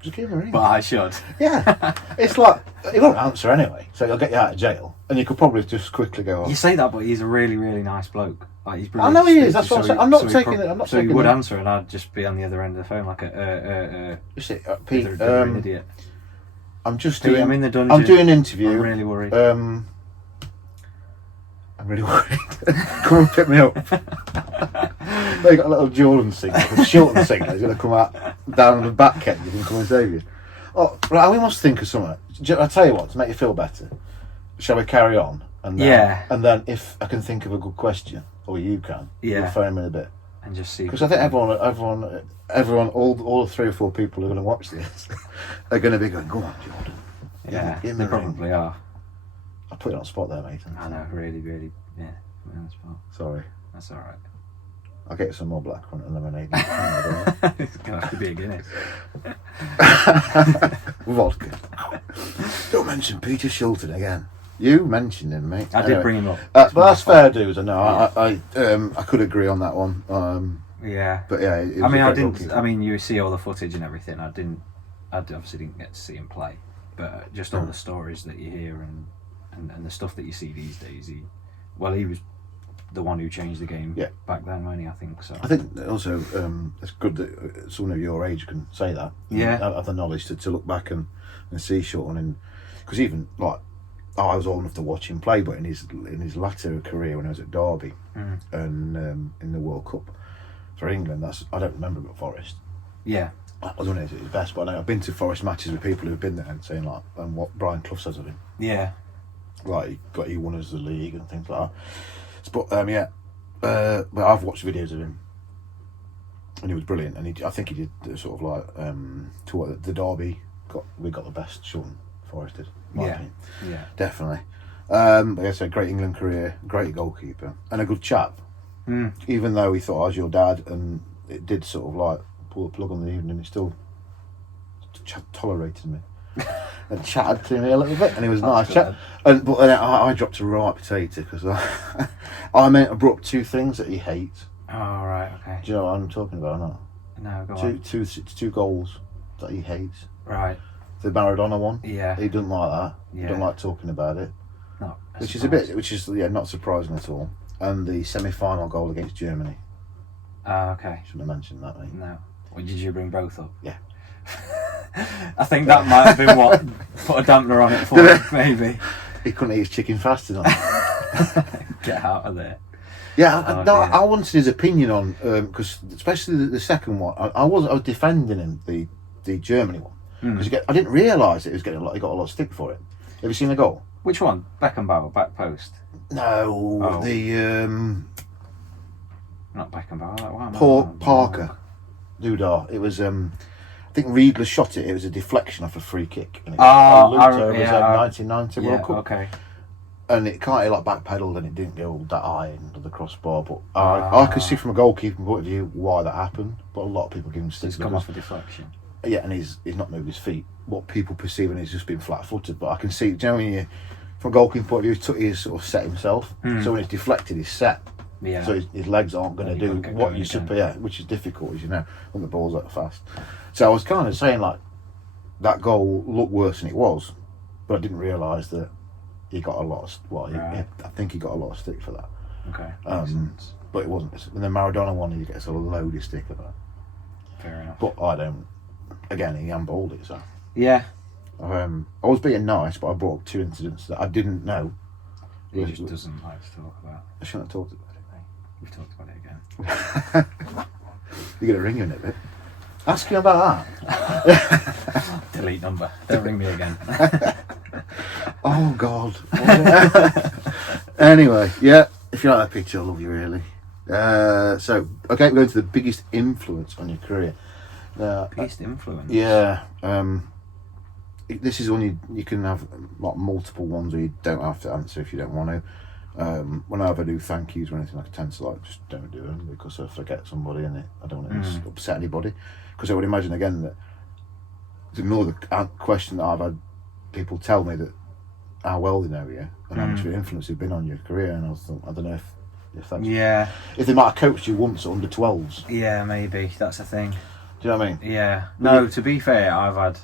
Just give him a ring. But I should. Yeah, it's like he won't answer anyway, so he'll get you out of jail, and you could probably just quickly go on. You say that, but he's a really, really nice bloke. Like he's I brilliant. know he is. That's what I'm saying. I'm not taking it. I'm not So he taking would it. answer, and I'd just be on the other end of the phone like You see, Pete, an idiot. I'm just Pete, doing. I'm in the dungeon. I'm doing an interview. I'm really worried. I'm really worried. Come and pick me up. They got a little Jordan singer, a Shilton singer. He's going to come out down the back cave and come and save you. Oh, right, we must think of something. I'll tell you what, to make you feel better. Shall we carry on? And then, Yeah. And then if I can think of a good question, or you can, we'll phone him in a bit. And just see. Because I think everyone, all the 3 or 4 people who are going to watch this are going to be going, go on, Jordan. Yeah, give me they a ring." probably are. I put it on the spot there, mate. I know, really, really. Yeah, put me on the spot. Sorry. That's all right. I'll get some more black currant and lemonade. It's gonna have to be a Guinness. Vodka. Don't mention Peter Shilton again. You mentioned him, mate. I did bring him up. But that's fair dues. I know. I could agree on that one. Yeah. But yeah, it was I mean, a I great didn't. goalkeeper. I mean, you see all the footage and everything. I obviously didn't get to see him play, but just all the stories that you hear and the stuff that you see these days. He was the one who changed the game back then, wasn't he? I think so. I think also it's good that someone of your age can say that. Yeah. Have the knowledge to look back and see Shilton, and because even like I was old enough to watch him play, but in his latter career when I was at Derby and in the World Cup for England, I don't remember but Forest. Yeah. I don't know if it's his best, but I know I've been to Forest matches with people who've been there and saying like, and what Brian Clough says of him. Yeah. Like he won us the league and things like that. But but I've watched videos of him, and he was brilliant. And I think he did sort of like to what the Derby we got the best. Shilton Forest did. in my opinion. Yeah. Definitely. Like I said, great England career, great goalkeeper, and a good chap. Even though he thought I was your dad, and it did sort of like pull the plug on the evening, he still tolerated me. And chatted to me a little bit, and he was nice chat. But then I dropped a right potato because I brought up 2 things that he hates. Oh, right, okay. Do you know what I'm talking about or not? No, go on. Two goals that he hates. Right. The Maradona one. Yeah. He doesn't like that. He Yeah. doesn't like talking about it. No. Which is not surprising at all. And the semi-final goal against Germany. Okay. Shouldn't have mentioned that, mate. No. Well, did you bring both up? Yeah. I think that might have been what put a dampener on it for him, maybe. He couldn't eat his chicken fast enough. Get out of there. Yeah, Oh, no, dear. I wanted his opinion on because especially the second one. I was defending him the Germany one because I didn't realise it was getting he got a lot of stick for it. Have you seen the goal? Which one? Beckenbauer, back post. No, Oh. the Not Beckenbauer. That one. Parker Dudar. It was I think Riedler shot it. It was a deflection off a free kick. And it looped over his head, 1990 World Cup. Okay. And it kind of like backpedaled and it didn't go that high into the crossbar. But I could see from a goalkeeping point of view why that happened. But a lot of people give him stick. It's come off a deflection. Yeah, and he's not moved his feet. What people perceive and he's just been flat-footed. But I can see, generally, from a goalkeeping point of view, he's sort of set himself. So when it's deflected, he's set. Yeah. So his legs aren't going to And you do can't get what going you should again. be at, which is difficult, as you know, when the ball's that fast. So I was kind of saying, like, that goal looked worse than it was, but I didn't realise that he got a lot of, Right. I think he got a lot of stick for that. Okay. Makes sense. But it wasn't. And the Maradona one, he gets a load of stick for that. Fair enough. But I don't. Again, he handballed it, so. Yeah. I was being nice, but I brought up 2 incidents that I didn't know He just doesn't like to talk about. I shouldn't have talked about it. We've talked about it again. You're going to ring him in a bit. Ask him about that. Delete number. Don't ring me again. Oh, God. Anyway, yeah, if you like that picture, I love you, really. So, okay, we're going to the biggest influence on your career. Biggest influence? Yeah. This is one you can have like multiple ones where you don't have to answer if you don't want to. Whenever I do thank yous or anything, I tend to like just don't do them because I forget somebody and I don't want to upset anybody. Because I would imagine again that to ignore the question that I've had people tell me that how well they know you and how much of an influence they've been on your career, and I thought I don't know if that's if they might have coached you once at under 12s. Yeah, maybe that's the thing. Do you know what I mean? Yeah. No, to be fair, I've had.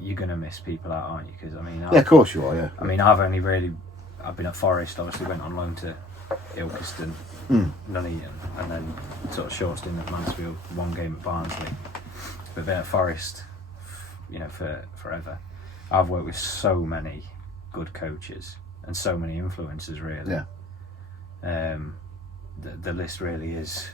You're gonna miss people out, aren't you? Because I mean, Yeah, of course you are. Yeah. I mean, I've been at Forest. Obviously, went on loan to Ilkeston, Nuneaton, and then sort of short stint at Mansfield. One game at Barnsley, but been at Forest, for forever. I've worked with so many good coaches and so many influencers. Really, yeah. The list really is.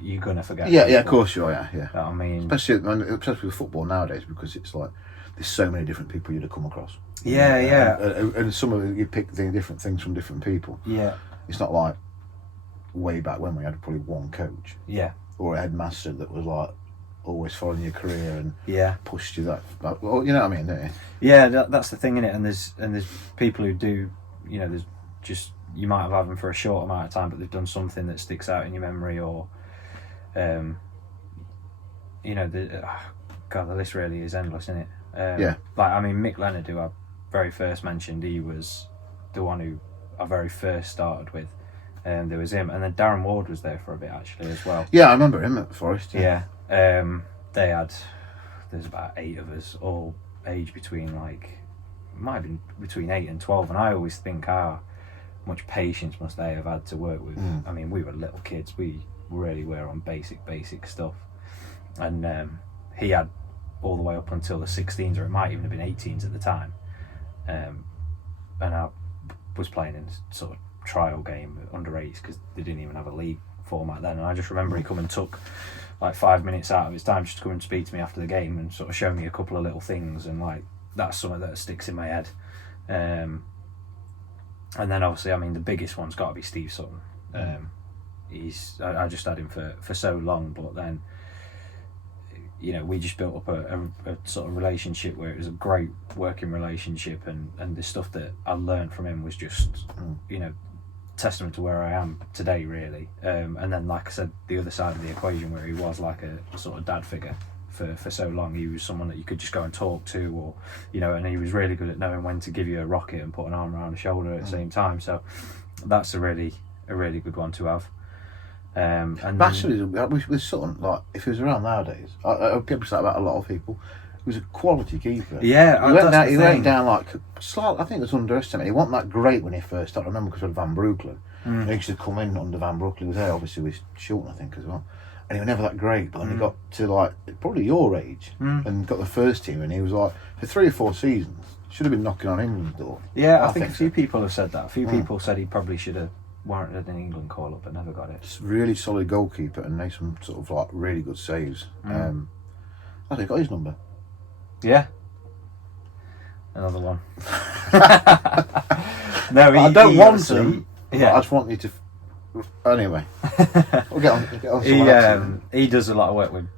You're gonna forget. Yeah, of course you are. Yeah. I mean, especially with football nowadays, because it's like there's so many different people you'd have come across. Yeah. And some of it you pick different things from different people. Yeah. It's not like way back when we had probably one coach. Yeah. Or a headmaster that was like always following your career and pushed you that. Well, you know what I mean, don't you? Yeah, that's the thing, innit? And there's people who do. There's just. You might have had them for a short amount of time, but they've done something that sticks out in your memory, or, the list really is endless, isn't it? Yeah. Like, I mean, Mick Leonard, who I very first mentioned, he was the one who I very first started with. There was him, and then Darren Ward was there for a bit actually as well. Yeah, I remember him at Forest. Yeah. There's about 8 of us, all aged between might have been between 8 and 12, and I always think much patience must they have had to work with. I mean, we were little kids. We really were on basic stuff. And he had all the way up until the 16s, or it might even have been 18s at the time. And I was playing in sort of trial game under 8s because they didn't even have a league format then. And I just remember he come and took like 5 minutes out of his time just to come and speak to me after the game and sort of show me a couple of little things. And that's something that sticks in my head. And then obviously, I mean, the biggest one's got to be Steve Sutton. I just had him for so long, but then, we just built up a sort of relationship where it was a great working relationship, and the stuff that I learned from him was just, testament to where I am today, really. And then, like I said, the other side of the equation where he was like a sort of dad figure. For so long, he was someone that you could just go and talk to, or and he was really good at knowing when to give you a rocket and put an arm around a shoulder at the same time. So that's a really good one to have. And actually, with Sutton, like if he was around nowadays, people say about a lot of people. He was a quality keeper. Yeah, he went down like slightly. I think it was underestimated. He wasn't that great when he first started. I remember because of Van Broekelen. He used to come in under Van Broekelen. He was there obviously with Shilton, I think, as well. And he was never that great, but then he got to like probably your age and got the first team, and he was like for 3 or 4 seasons should have been knocking on England's door. Yeah, I think a few people have said that. A few people said he probably should have warranted an England call up, but never got it. Just really solid goalkeeper and made some sort of like really good saves. I think I got his number. Yeah. Another one. No, I don't want him. Yeah, I just want you to. Anyway, we'll get on. He does a lot of work with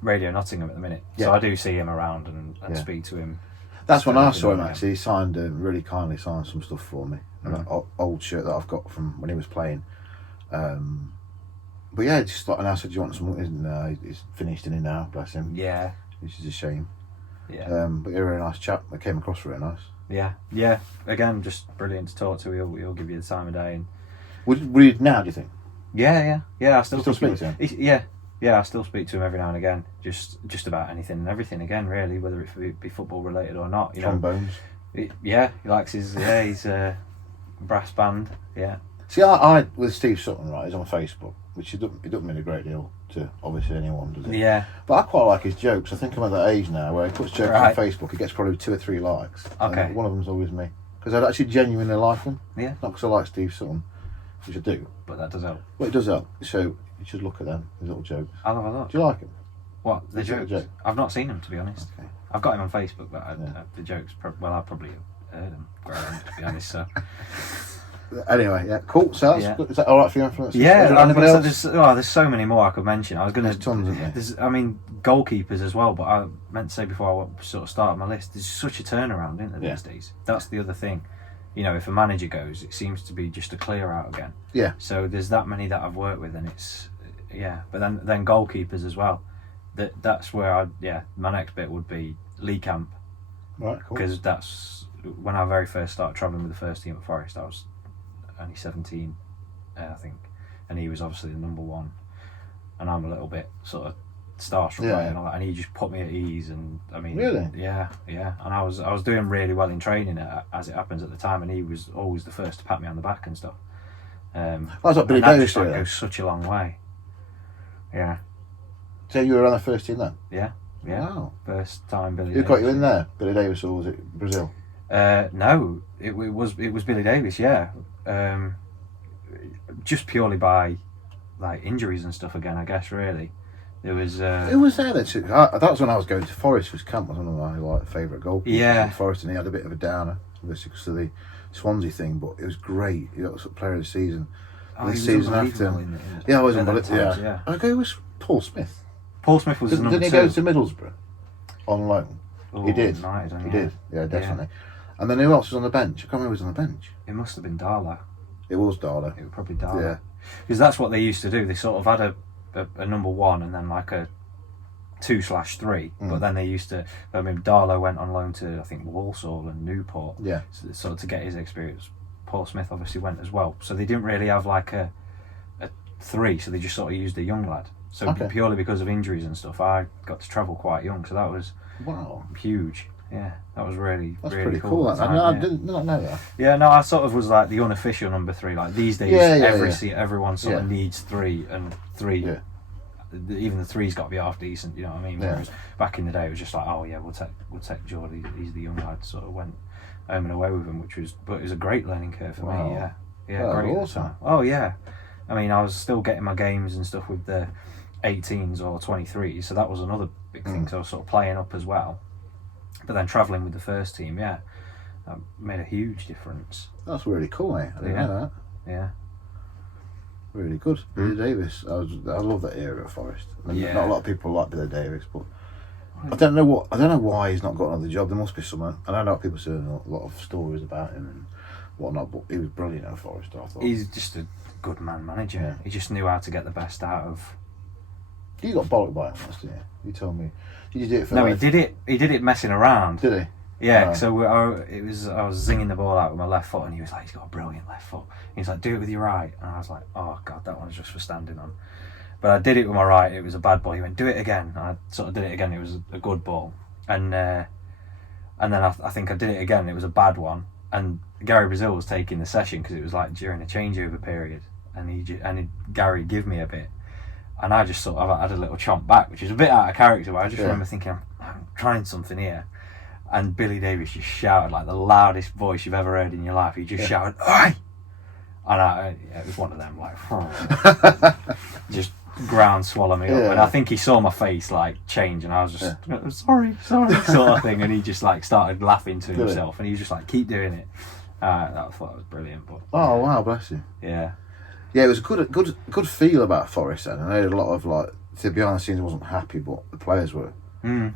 Radio Nottingham at the minute, so I do see him around and speak to him. That's when I saw him actually. He signed really kindly signed some stuff for me, an old shirt that I've got from when he was playing. But yeah, just like, and I said, "Do you want some?" He's finished in it now, bless him. Yeah, which is a shame. Yeah, but you're a really nice chap. I came across really nice. Yeah. Again, just brilliant to talk to. He'll give you the time of day. And would he now? Do you think? Yeah. I still speak to him. Yeah, I still speak to him every now and again. Just about anything and everything. Again, really, whether it be football related or not. Trombones. He likes his. He's a brass band. Yeah. See, I with Steve Sutton, right, he's on Facebook, which he doesn't mean a great deal to obviously anyone, does it? Yeah. But I quite like his jokes. I think I'm at that age now where he puts jokes Right. on Facebook, he gets probably 2 or 3 likes. Okay. And one of them's always me. Because I actually genuinely like him. Yeah. Not because I like Steve Sutton, which I do. But that does help. But it does help. So you should look at them, his little jokes. I'll have a look. Do you like him? What, the Is it a jokes? joke? I've not seen them, to be honest. Okay. I've got him on Facebook, but Yeah. the jokes, I probably heard them growing up, to be honest. So. Anyway, yeah, cool. So that's Yeah. good. Is that all right for your influence? Yeah, Is there and anybody there's so many more I could mention. I was going There's tons, isn't there? There's, I mean, goalkeepers as well. But I meant to say before I sort of started my list, there's such a turnaround, isn't there, Yeah. these days? That's the other thing. You know, if a manager goes, it seems to be just a clear out again. Yeah. So there's that many that I've worked with, and it's But then goalkeepers as well. That's where my next bit would be Lee Camp, Right, cool. because that's when I very first started travelling with the first team at Forest. I was only 17, I think, and he was obviously the number one, and I'm a little bit sort of starstruck by it and all that, and he just put me at ease. And I mean, Really? yeah, and I was doing really well in training as it happens at the time, and he was always the first to pat me on the back and stuff. That's what Billy and that Davis just like did. goes such a long way. Yeah, So you were on the first team then? yeah. Wow. First time Billy. Who got you Davis. in there? Billy Davis, or was it Brazil? No, it was Billy Davis. Yeah, just purely by like injuries and stuff again. I guess really, there was. Who was there then? That was when I was going to Forest. Was Camp was one of my favourite goalkeepers. Yeah. in Forest, and he had a bit of a downer, obviously because of the Swansea thing. But it was great. He got sort of player of the season. Oh, the he was season unbelievable after. in I was at that unbelievable. times, Yeah. Okay, it was Paul Smith. Paul Smith was Didn't number he 2. go to Middlesbrough on loan? Oh, he did. United, He yeah. did. Yeah, definitely. And then who else was on the bench? I can't remember who was on the bench. It must have been Darla. It was Darla. It was probably Darla. Yeah. Because that's what they used to do. They sort of had a number 1 and then like a 2/3. But then they used to. I mean, Darla went on loan to I think Walsall and Newport. Yeah. So, sort of to get his experience. Paul Smith obviously went as well. So they didn't really have like a 3. So they just sort of used a young lad. So Okay. purely because of injuries and stuff, I got to travel quite young. So that was Wow. huge. Yeah, that was really That's really pretty cool. at the I time, yeah. did not know that. Yeah, no, I sort of was like the unofficial number 3. Like these days, everyone sort of needs 3, and 3. Yeah. Even the 3's got to be half decent. You know what I mean? Yeah. Whereas back in the day, it was just like, oh yeah, we'll take Geordie. He's the young lad. Sort of went home and away with him, but it was a great learning curve for Wow. me. Yeah, That was great. At the awesome. time. Oh yeah, I mean, I was still getting my games and stuff with the 18s or 23s, so that was another big thing. So I was sort of playing up as well. But then travelling with the first team, that made a huge difference. That's really cool, eh? I didn't Yeah. know that. Yeah. Really good. Billy Davis. I love that era at Forest. I mean, Yeah. not a lot of people like Billy Davis, but I don't know why he's not got another job. There must be something. And I know people say a lot of stories about him and whatnot, but he was brilliant at Forest, I thought. He's just a good man manager. Yeah. He just knew how to get the best out of. You got bollocked by him once, didn't you? You told me. Did you do it for No, like, he did it. He did it messing around. Did he? Yeah. Oh. So I was zinging the ball out with my left foot, and he was like, "He's got a brilliant left foot." He's like, "Do it with your right," and I was like, "Oh God, that one's just for standing on." But I did it with my right. It was a bad ball. He went, "Do it again." And I sort of did it again. It was a good ball, and then I think I did it again. It was a bad one, and Gary Brazil was taking the session because it was like during a changeover period, and Gary gave me a bit. And I just sort of had a little chomp back, which is a bit out of character, but I just remember thinking, I'm trying something here. And Billy Davis just shouted like the loudest voice you've ever heard in your life. He just shouted, "Oi!" And it was one of them, like, just ground swallow me up. And I think he saw my face like change, and I was just, sorry, sort of thing. And he just like started laughing to himself, and he was just like, keep doing it. I thought it was brilliant, but Oh, wow, bless you. yeah. Yeah, it was a good feel about Forest then. And I had a lot of, like, to be honest, I wasn't happy, but the players were.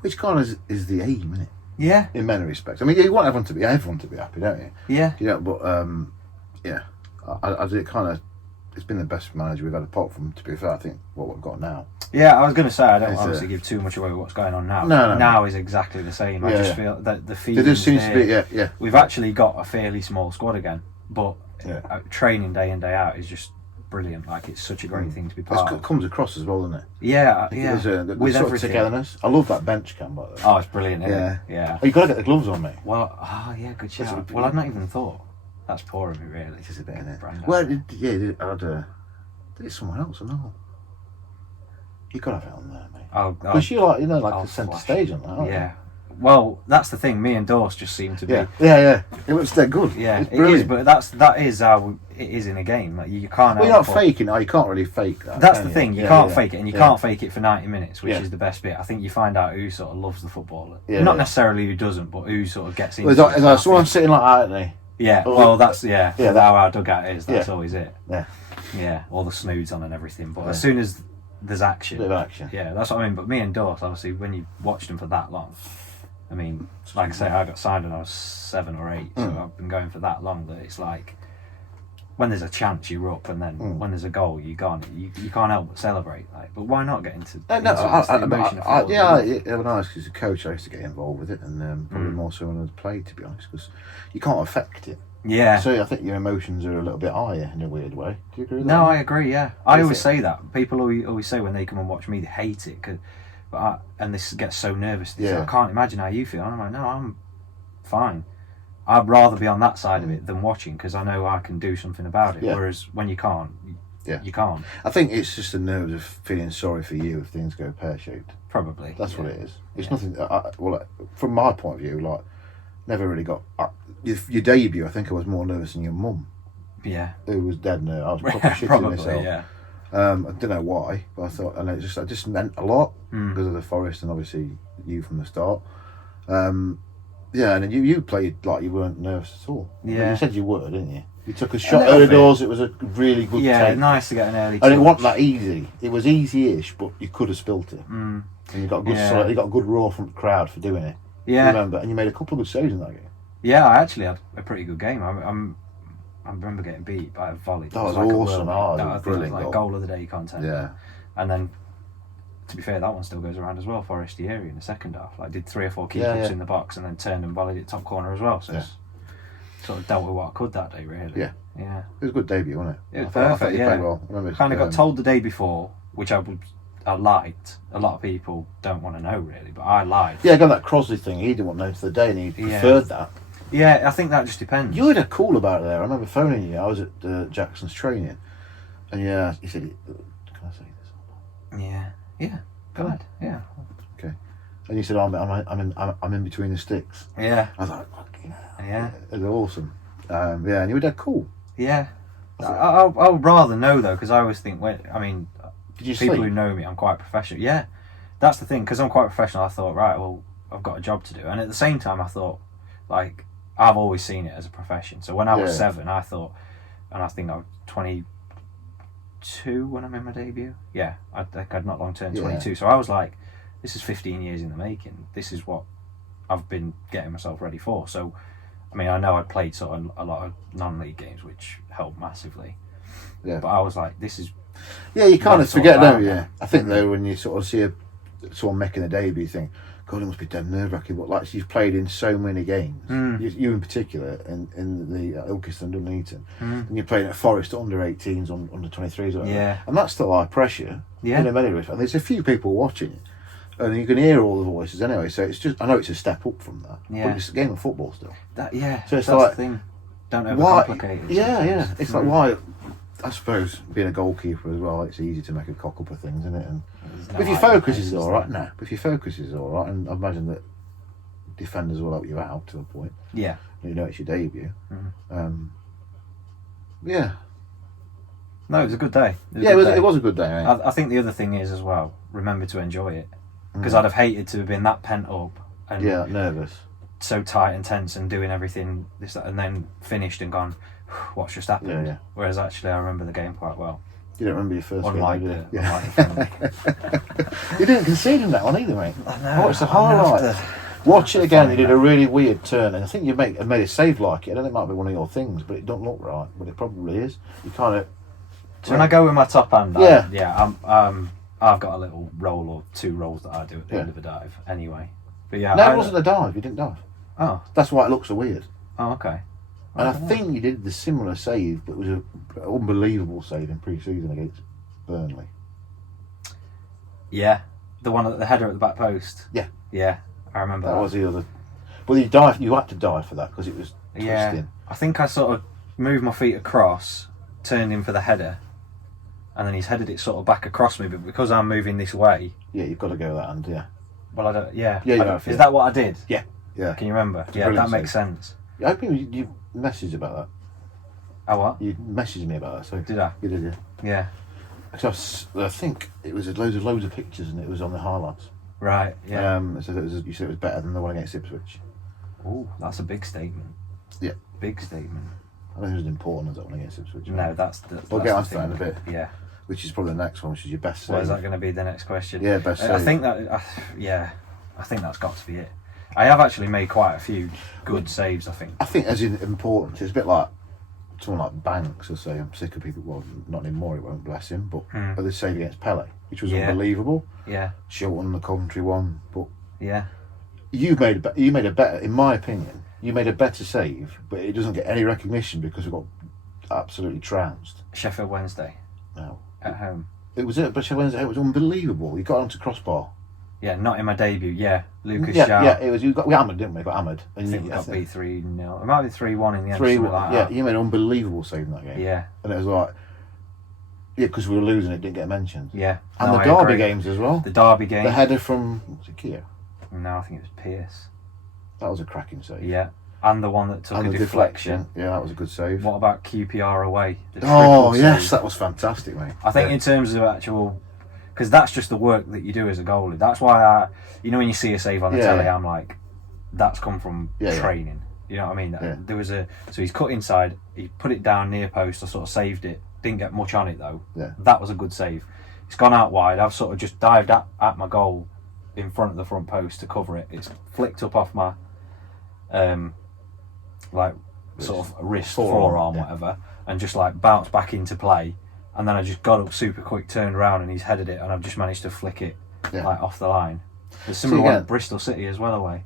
Which kind of is the aim, isn't it? Yeah. In many respects. I mean, you want everyone to be happy, don't you? Yeah. You know, but yeah, I did kind of. It's been the best manager we've had apart from, to be fair, I think what we've got now. Yeah, I was going to say I don't It's, obviously give too much away with what's going on now. No. Now is exactly the same. I just feel that the feeling. There just seems to be, yeah. We've actually got a fairly small squad again, but training day in day out is just brilliant. Like it's such a great thing to be part It of. comes across as well, doesn't it? Yeah. There's the With sort of everything. togetherness. I love that bench cam, by the way. Oh, it's brilliant. Isn't Yeah. it? Yeah. Oh, you got to get the gloves on, mate. Well, yeah, good shout. it- Well, I'd not even thought. That's poor of me, really. It is a bit, isn't it? Brand Well, did it someone else or no? You got to have it on there, mate. Oh, Because you like, I'll the centre flash stage on that, aren't yeah. Well, that's the thing. Me and Dorse just seem to be. Yeah. It looks dead good. Yeah, it's it brilliant. is, but that is how it is in a game. Like you can't. Well, you're not faking it. You can't really fake that. That's can the thing. You Yeah, can't yeah. fake it, and you Yeah. can't fake it for 90 minutes, which Yeah. is the best bit. I think you find out who sort of loves the football. Yeah, Not yeah. necessarily who doesn't, but who sort of gets into. Well, it. there's someone sitting like that, isn't Yeah. Oh, Well, that's yeah, how our dugout is. That's Yeah. always it. Yeah. Yeah. All the snoods on and everything, but Yeah. as soon as there's he? action, Bit of action. yeah, that's what I mean. But me and Dorse, obviously, when you watched them for that long, I mean, like I say, I got signed when I was 7 or 8, so I've been going for that long that it's like when there's a chance you're up, and then when there's a goal you can't help but celebrate. Like, but why not get into? No, into the emotion of football, yeah, you know? it was nice because as a coach, I used to get involved with it, and probably more so when I was played, to be honest, because you can't affect it. Yeah. So I think your emotions are a little bit higher in a weird way. Do you agree with that? No, I agree. Yeah, I Is always it? say that. People always say when they come and watch me, they hate it. And this gets so nervous. They say, Yeah. I can't imagine how you feel. And I'm like, no, I'm fine. I'd rather be on that side of it than watching because I know I can do something about it. Yeah. Whereas when you can't, you can't. I think it's just the nerves of feeling sorry for you if things go pear-shaped. Probably. That's what it is. It's nothing. From my point of view, like, never really got your debut. I think I was more nervous than your mum, Yeah. who was dead nervous. I was proper shitting Probably. myself. Yeah. I don't know why, but I thought, and it just meant a lot Mm. because of the Forest and obviously you from the start. Yeah, and then you played like you weren't nervous at all. Yeah. You said you were, didn't you? You took a shot little early bit. doors. It was a really good Yeah. take. Nice to get an early. And it touch. wasn't that easy. It was easy-ish, but you could have spilt it. Mm. And you got a good, Yeah. you got a good roar from the crowd for doing it. Yeah. Remember, and you made a couple of good saves in that game. Yeah. I actually had a pretty good game. I remember getting beat by a volley. That was like a awesome. whirlwind. Oh, it was I think it was brilliant like goal. goal of the day content. Yeah. And then, to be fair, that one still goes around as well. Forestieri in the second half, like did 3 or 4 keep Yeah, ups yeah. in the box and then turned and volleyed it top corner as well. So Yeah. it's sort of dealt with what I could that day, really. Yeah. Yeah. It was a good debut, wasn't it? It was I thought perfect, you yeah. played well. I remember, Kind of got told the day before, which I liked. A lot of people don't want to know really, but I lied. Yeah, again, that Crosley thing, he didn't want known for the day and he Yeah. preferred that. Yeah, I think that just depends. You had a call about it there. I remember phoning you. I was at Jackson's training. And yeah, he said, can I say this? Yeah. Yeah. Go ahead. Yeah. And you said, I'm in between the sticks. Yeah. I was like, fucking hell. Yeah. It was awesome. Yeah, and you were dead cool. Yeah. I would rather know though, because I always think Did you people sleep? who know me, I'm quite professional. Yeah, that's the thing. Because I'm quite professional, I thought, right, well, I've got a job to do. And at the same time, I thought, like, I've always seen it as a profession. So when I was Yeah. 7, I thought, and I think I was 22 when I made my debut. Yeah, I think I'd not long turned Yeah. 22. So I was like, this is 15 years in the making. This is what I've been getting myself ready for. So, I mean, I know I'd played sort of a lot of non-league games, which helped massively. Yeah. But I was like, this is Yeah, you kind of That's all forget, about don't you? it. Yeah. I think though, when you sort of see someone making a debut, you think, God, it must be dead nerve-wracking. But like, you've played in so many games, you in particular, in the Ilkeston, Nuneaton, and you're playing at Forest under 18s, under 23s, or whatever. Yeah. And that's still high pressure. Yeah. In a many respects. And there's a few people watching it, and you can hear all the voices anyway. So it's just, I know it's a step up from that, Yeah. but it's a game of football still. that. Yeah, So it's that's like, the thing. Don't Why? overcomplicate it. Yeah, sometimes. yeah. It's like why. I suppose being a goalkeeper as well, it's easy to make a cock up of things, isn't it? And There's no if your hiding focus places, is is all right, there? no. But if your focus is all right, and I imagine that defenders will help you out to a point. Yeah. You know, it's your debut. Mhm. Yeah, No, it was a good day. yeah. It was a good day. Mate. I think the other thing is as well, remember to enjoy it. Because Mm. I'd have hated to have been that pent up and Yeah, nervous. so tight and tense and doing everything this that, and then finished and gone, what's just happened? Yeah, yeah. Whereas actually I remember the game quite well. You don't remember your first Unlike game, the, do you? unlike the friendly. You didn't concede in that one either, mate. I I watched the I'm gonna have highlights. Watch it again. You find did that. a really weird turn, and I think you made a save like it. I don't think it might be one of your things, but it don't look right. But it probably is. You kind of. When I go with my top hand, Yeah. I've got a little roll or 2 rolls that I do at the Yeah. end of a dive anyway. But yeah, No, it wasn't a dive. You didn't dive. Oh, That's why it looks so weird. okay. And I think you did the similar save, but it was an unbelievable save in pre-season against Burnley. Yeah, the one at the header at the back post. Yeah. Yeah, I remember That that. was the other. Well, you had to dive for that because it was twisting. Yeah, I think I sort of moved my feet across, turned in for the header, and then he's headed it sort of back across me. But because I'm moving this way, Yeah, you've got to go with that hand. Yeah. well, I don't. Yeah. Yeah, you I have, don't, yeah. Is that what I did? Yeah. Yeah. Can you remember? a Yeah, brilliant that makes sense. I think you messaged about that. Oh, what? You messaged me about that. So Did I? you did, yeah. Yeah. So I think it was loads of pictures, and it was on the highlights. Right. Yeah. So you said it was better than the one against Ipswich. Oh, that's a big statement. Yeah. Big statement. I don't think it was as important as that one against Ipswich. No, that's We'll that's get the onto that in a thing. bit. Yeah. Which is probably the next one, which is your best save. Well, is that going to be the next question? Yeah, best I save. think that. Yeah, I think that's got to be it. I have actually made quite a few good saves. I think. I think as in importance, it's a bit like someone like Banks will say, I'm sick of people, well, not anymore, it won't, bless him, but the save against Pele, which was Yeah. unbelievable. Yeah. Shilton, the Coventry one, but Yeah. you made a better, in my opinion, you made a better save, but it doesn't get any recognition because it got absolutely trounced. Sheffield Wednesday No. at home. It was it, but Sheffield Wednesday, it was unbelievable. You got onto crossbar. Yeah, not in my debut. Yeah, Lucas Yeah, Sharp. yeah, it was, we hammered, didn't we? Got hammered. I And think we got beat 3-0. It might be 3-1 in the end. 3 something like yeah, that. you made an unbelievable save in that game. Yeah. And it was like, yeah, because we were losing, it didn't get mentioned. Yeah. And No, the I Derby agree. games as well. The Derby game. The header from, was it Kia? No, I think it was Pierce. That was a cracking save. Yeah. And the one that took And a the deflection. Yeah, that was a good save. What about QPR away? The Oh, triple yes, save. that was fantastic, mate. I think Yeah. in terms of actual, because that's just the work that you do as a goalie. That's why when you see a save on the Yeah. telly, I'm like, that's come from Yeah. training. You know what I mean? Yeah. There was so he's cut inside, he put it down near post, I sort of saved it. Didn't get much on it though. Yeah. That was a good save. It's gone out wide. I've sort of just dived at my goal in front of the front post to cover it. It's flicked up off my, like sort of wrist, forearm, yeah. whatever, and just like bounced back into play. And then I just got up super quick, turned around, and he's headed it, and I've just managed to flick it Yeah. like off the line. The similar one at Bristol City as well away.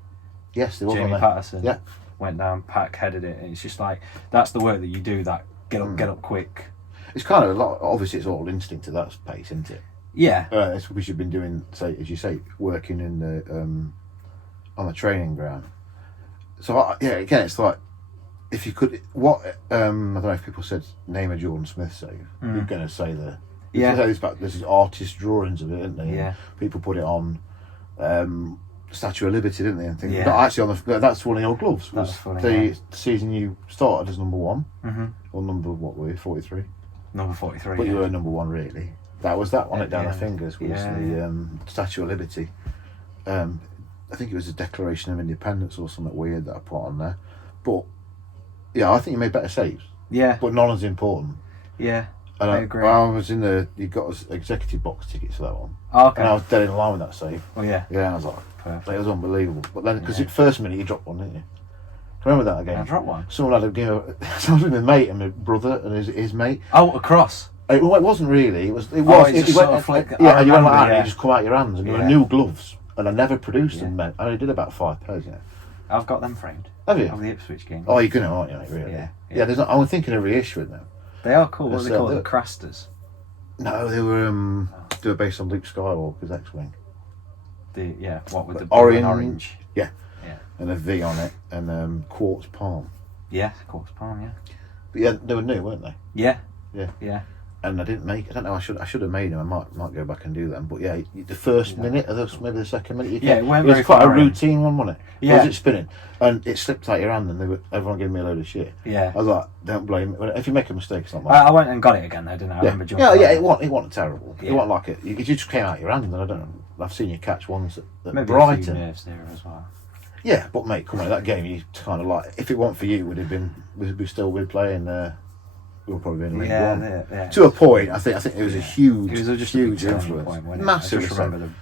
Yes, there was Jamie one there. Patterson Yeah. went down, Pack headed it, and it's just like that's the work that you do. That get up quick. It's kind of a lot, obviously it's all instinct to that pace, isn't it? Yeah, It's because you've been doing, say, as you say, working in the on the training ground. So yeah, again, it's like if you could, I don't know if people said name a Jordan Smith save. You're going to say Yeah. There's these artist drawings of it, isn't there? Yeah. People put it on Statue of Liberty, didn't they? And things. Yeah. Not actually on the. That's one of your gloves. That's Was funny, the yeah. season you started as number one, Mm-hmm. or number what were you, 43? Number 43. But yeah. you were number one, really. That was that on it down Yeah. the fingers was Yeah, the Statue of Liberty. I think it was a Declaration of Independence or something weird that I put on there. But yeah, I think you made better saves, Yeah, but none as important. yeah. And I agree. I was in you got us executive box tickets for that one, Oh, okay. and I was dead in line with that save. Oh yeah. Yeah, and I was like, Perfect. it was unbelievable. But then, because Yeah. the first minute you dropped one, didn't you? Remember that again? I dropped one. Someone had a game. Someone with my mate and my brother and his mate. Oh, across. It wasn't really. It was. it just went, sort of flicked. Yeah, I and you went like remember, that, and yeah. you just come out your hands, and you were Yeah. new gloves, and I never produced Yeah. them. Man. I only did about 5 pairs. Yeah. I've got them framed. Have you? Of the Ipswich game. Oh, you're gonna, aren't you? Mate, really? Yeah, Yeah. yeah. There's not. I'm thinking of reissuing them. They are cool. What do they Yes, call it? they're- The Crasters. No, they were they were based on Luke Skywalker's X-wing, What with the Orange. blue and orange? Yeah. Yeah. and a V on it, and quartz palm. Yeah, quartz palm. Yeah. But yeah, they were new, weren't they? Yeah. Yeah. Yeah. And I didn't make. I don't know. I should have made them. I might go back and do them. But yeah, the first minute, or maybe the second minute, you Yeah, kept- it weren't was very quite a far in. routine one, wasn't it? Yeah. Was it spinning? And it slipped out your hand, and everyone giving me a load of shit. Yeah. I was like, don't blame me. If you make a mistake, it's not I, my I went and got it again though, didn't I? I remember jumping. yeah, on yeah. It wasn't terrible. Yeah. It wasn't like it. It just came out your hand, and I don't know. I've seen you catch ones at Maybe a few Brighton. nerves there as well. Yeah, but mate, come on, that game you kind of like. If it weren't for you, would have been. We'd still be playing. We were probably in League Yeah, One. yeah. To a point, I think it was a It huge, was just a big huge turning influence. point, wasn't it? Massive. I just remember the.